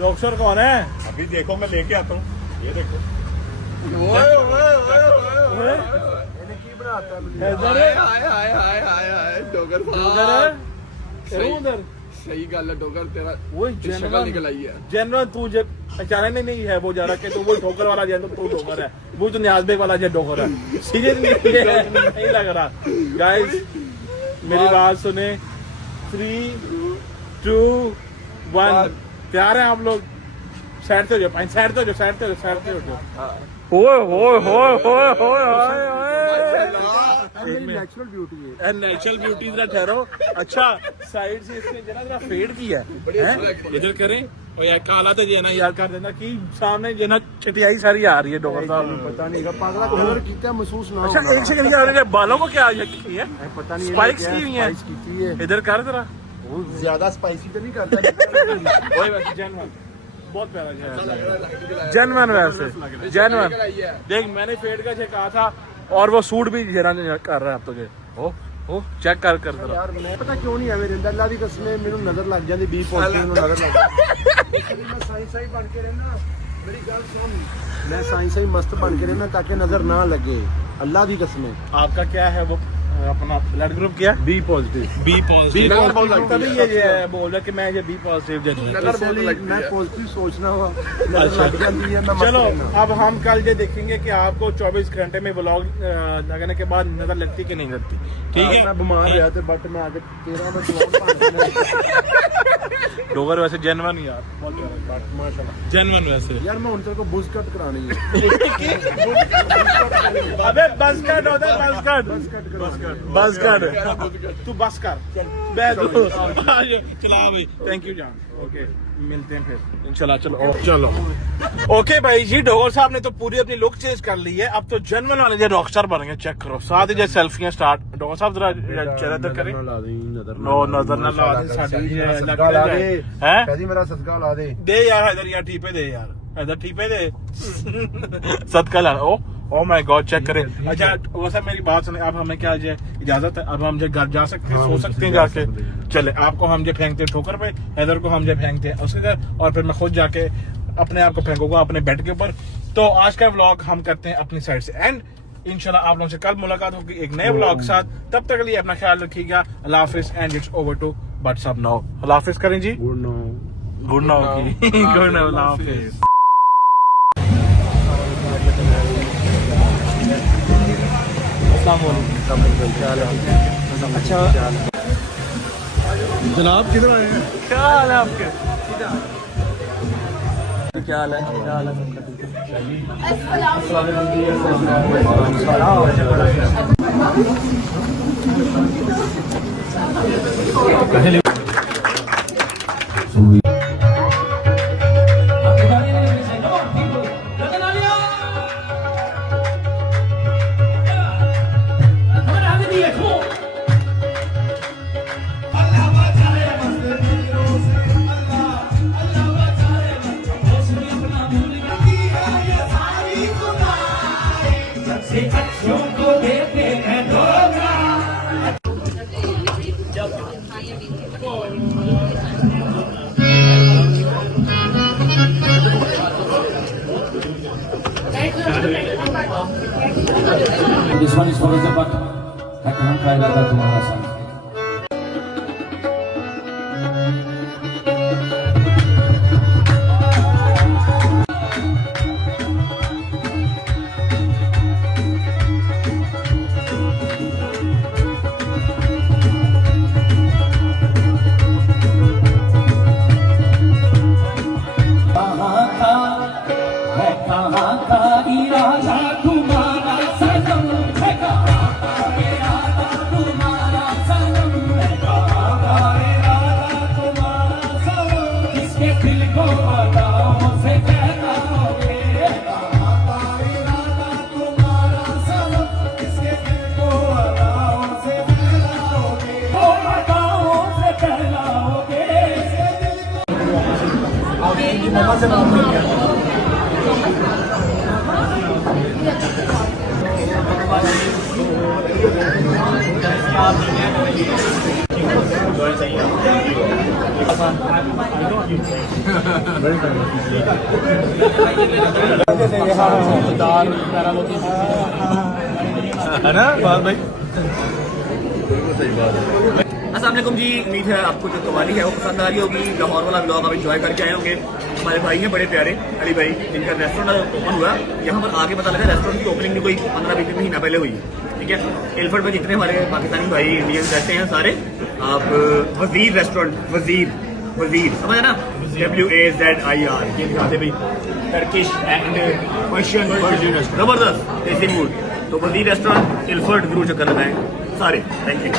रॉकस्टार कौन है? अभी देखो मैं लेके आता हूँ, ये देखो। डोगर उधर सही गल है, डोगर तेरा वही शक्ल निकल आई है। जनरल तू जब अचानक नहीं है वो जा रहा कि तू वो ठोकर वाला जनरल तू ठोकर है, वो तो न्याज बेग वाला जो ठोकर है। सीरियसली नहीं लग रहा। गाइस मेरी बात सुने, 3 2 1 तैयार हैं आप लोग? साइड से हो जाओ, साइड से हो जाओ, साइड से हो जाओ, साइड से हो जाओ। नेचुरल ब्यूटी है। नेचुरल ब्यूटी जरा ठहरो। अच्छा साइड से इसने जरा फेड किया है, इधर करें और यार काला तो जे ना यार कर देना कि सामने जे ना चटियाई सारी आ रही है डॉक्टर साहब। पता नहीं का पागला कलर कितना महसूस ना। अच्छा एक सेकंड यार, ये बालों को क्या की है? पता नहीं स्पाइक्स की हुई है। इधर कर जरा, ज्यादा स्पाइसी तो नहीं करता। वही वैसे जेन्युइन बहुत प्यारा जेन्युइन वैसे जेन्युइन। देख मैंने फेड का चेक कहा था और वो सूट भी जरा कर रहा है अब तुझे। ओ चेक कर जरा। यार मैं पता क्यों नहीं ਐਵੇਂ ਰਹਿੰਦਾ, ਅੱਲਾ ਦੀ ਕਸਮ ਮੈਨੂੰ ਨਜ਼ਰ ਲੱਗ ਜਾਂਦੀ, ਬੀ ਪੋਜ਼ਿਟਿਵ ਨੂੰ ਨਜ਼ਰ ਲੱਗ ਜਾਂਦੀ। ਮੈਂ ਸਾਈਂ ਬਣ ਕੇ ਰਹਿਣਾ, ਮੇਰੀ ਗੱਲ ਸੁਣ, मैं साइंस मस्त बन के रहना ताकि नजर ना लगे, अल्लाह की कसम है। आपका क्या है वो अपना ब्लड ग्रुप क्या? B positive. बी पॉजिटिव तभी ये बोल रहा कि मैं ये बी पॉजिटिव मैं पॉजिटिव सोचना हुआ। चलो अब हम कल ये देखेंगे कि आपको 24 घंटे में व्लॉग लगने के बाद नजर लगती कि नहीं लगती। ठीक है मैं बीमार रहा था बट मैं आगे 13 डोगर वैसे जेन्युइन यार, बहुत प्यारा माशाल्लाह जेन्युइन वैसे। यार मैं उनसे को बुश कट करानी है। अबे बस कट होता है, बस कट तू बस कर चला भाई। थैंक यू जान, ओके मिलते हैं फिर इंशाल्लाह। चलो ओके भाई जी, डोगर साहब ने तो पूरी अपनी लुक चेंज कर ली है, अब तो जेन्युइन वाले जो रॉकस्टार बन गए। चेक करो साथ ही जो सेल्फियां स्टार्ट। डोगर साहब जरा चेहरा तक करें। नो नजर ना ला दे साडी है मेरा सदका ला दे यार, हैदर यार ठीपे दे यार, हैदर ठीपे दे सदका ला। ओ माय गॉड चेक करें। अच्छा वैसे मेरी बात सुने, अब हमें क्या इजाजत है, अब हम जो घर जा सकते हैं, सो सकते हैं जाके। चले आपको हम जो फेंकते हैं ठोकर पे, हैदर को हम जो फेंकते हैं उसके घर, और फिर मैं खुद जाके अपने आप को फेंकूंगा अपने बेड के ऊपर। तो आज का व्लॉग हम करते हैं अपनी साइड से एंड इंशाल्लाह आप लोगों से कल मुलाकात होगी एक नए व्लॉग के साथ। तब तक के लिए अपना ख्याल रखिएगा। अल्लाह हाफिज and it's over to Butt सब नाउ। अल्लाह हाफिज करें जी। गुड नाउ की गुड नाउ। अल्लाह हाफिज। अच्छा जनाब किधर आए हैं? क्या हाल है आपके? क्या हाल है? This one is for the but I can't try that tomorrow son. कहाँ का इरादा तुम्हारा सनम है, कहाँ का इरादा तुम्हारा से नाम ले लिया। है ना बात भाई? अस्सलाम वालेकुम जी, उम्मीद है आपको जो कवाली है वो पसंद आ रही होगी। लाहौर वाला ब्लॉग आप एंजॉय करके आए होंगे। हमारे भाई हैं बड़े प्यारे अली भाई, जिनका रेस्टोरेंट ओपन हुआ। यहाँ पर आगे पता लगा रेस्टोरेंट की ओपनिंग भी कोई 15-20 महीना पहले हुई है। ठीक है, एलफर्ट में जितने हमारे पाकिस्तानी भाई इंडियंस रहते हैं सारे, आप वजीर रेस्टोरेंट, वजीर समझ है ना, WAZIR, ये दिखाते भाई, टर्किश एंड पर्शियन वर्जन, जबरदस्त देसी फूड। तो वजीर रेस्टोरेंट एलफर्ट जरूर चक्कर लगाएं सारे। Thank you.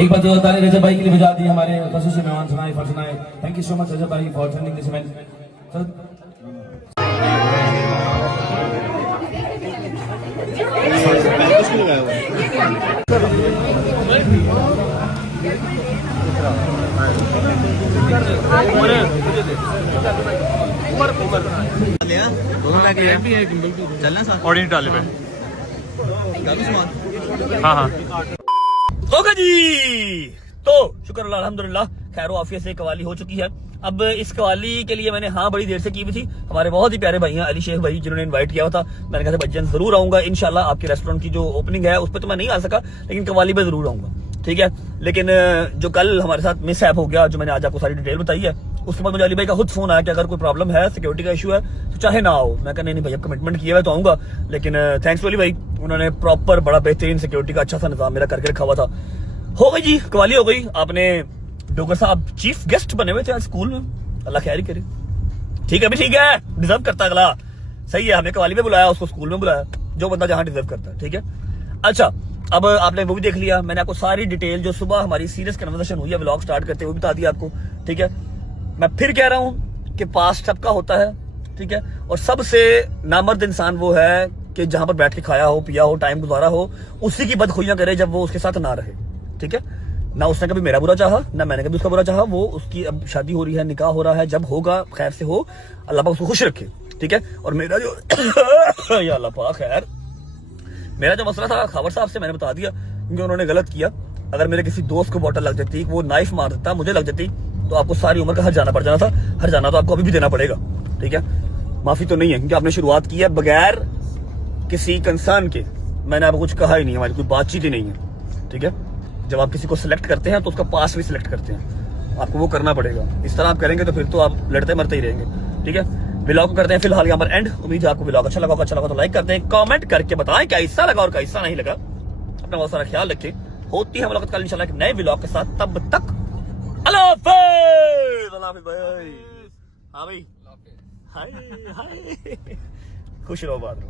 एक बार जो ताली रजब भाई के लिए बजा दी, हमारे खसूसी मेहमान सुनाए फरसनाए। थैंक यू सो मच रजब भाई for turning this event. Audience डाले पे। हाँ हाँ होगा जी। तो शुक्र अल्लाह अल्हम्दुलिल्लाह खैर आफियत से कवाली हो चुकी है। अब इस कवाली के लिए मैंने हाँ बड़ी देर से की भी थी। हमारे बहुत ही प्यारे भाई हैं अली शेख भाई, जिन्होंने इनवाइट किया हुआ था। मैंने कहा था बच्चन जरूर आऊंगा इंशाल्लाह। आपके रेस्टोरेंट की जो ओपनिंग है उस पर तो मैं नहीं आ सका, लेकिन कवाली पे जरूर आऊंगा। ठीक है, लेकिन जो कल हमारे साथ मिस ऐप हो गया, जो मैंने आज आपको सारी डिटेल बताई है, उसके बाद मुझे अली भाई का खुद फोन आया कि अगर कोई प्रॉब्लम है, सिक्योरिटी का इशू है, तो चाहे ना आओ। मैं कहने नहीं भाई, अब कमिटमेंट किया है तो आऊंगा। लेकिन थैंक्स टू अली भाई, उन्होंने प्रॉपर बड़ा बेहतरीन सिक्योरिटी का अच्छा सा निजाम मेरा करके रखा हुआ था। हो गई जी, कवाली हो गई। आपने डोगर साहब चीफ गेस्ट बने हुए थे आज स्कूल में, अल्लाह खैर ही करे। ठीक है भी, ठीक है, डिजर्व करता अगला। सही है, हमने कवाली में बुलाया, उसको स्कूल में बुलाया, जो बंदा जहां डिजर्व करता है। ठीक है, अच्छा अब आपने वो भी देख लिया। मैंने आपको सारी डिटेल जो सुबह हमारी सीरियस कन्वर्सेशन हुई है व्लॉग स्टार्ट करते हुए बता दिया आपको। ठीक है, मैं फिर कह रहा हूं कि पास्ट सबका होता है। ठीक है, और सबसे नामर्द इंसान वो है कि जहां पर बैठ के खाया हो, पिया हो, टाइम गुजारा हो, उसी की बदखुइयां करे जब वो उसके साथ ना रहे। ठीक है, ना उसने कभी मेरा बुरा चाहा, ना मैंने कभी उसका बुरा चाहा। वो उसकी अब शादी हो रही है, निकाह हो रहा है, जब होगा खैर से हो, अल्लाह पाक उसको खुश रखे। ठीक है, और मेरा जो या अल्लाह पाक खैर, मेरा जो मसला था खबर साहब से मैंने बता दिया, क्योंकि उन्होंने गलत किया। अगर मेरे किसी दोस्त को बॉटल लग जाती, वो नाइफ मार देता, मुझे लग जाती, तो आपको सारी उम्र का हर जाना पड़ जाना था। हर जाना तो आपको अभी भी देना पड़ेगा। ठीक है, माफी तो नहीं है, क्योंकि आपने शुरुआत की है बगैर किसी कंसर्न के। मैंने आपको कुछ कहा ही नहीं, हमारी कोई बातचीत ही नहीं है। ठीक है, जब आप किसी को सिलेक्ट करते हैं तो उसका पास भी सिलेक्ट करते हैं, आपको वो करना पड़ेगा। इस तरह आप करेंगे तो फिर तो आप लड़ते मरते ही रहेंगे। ठीक है, व्लॉग को करते हैं फिलहाल यहाँ पर एंड। उम्मीद है आपको व्लॉग अच्छा लगा तो लाइक करते हैं, कमेंट करके बताएं कैसा लगा और कैसा नहीं लगा। अपना बहुत सारा ख्याल रखें। होती है मुलाकात कल इंशाल्लाह एक नए व्लॉग के साथ। तब तक अल्लाह हाफिज़। अल्लाह हाफिज़ भाई। हाँ भाई, हाय हाय, खुश रहो, बात रहो।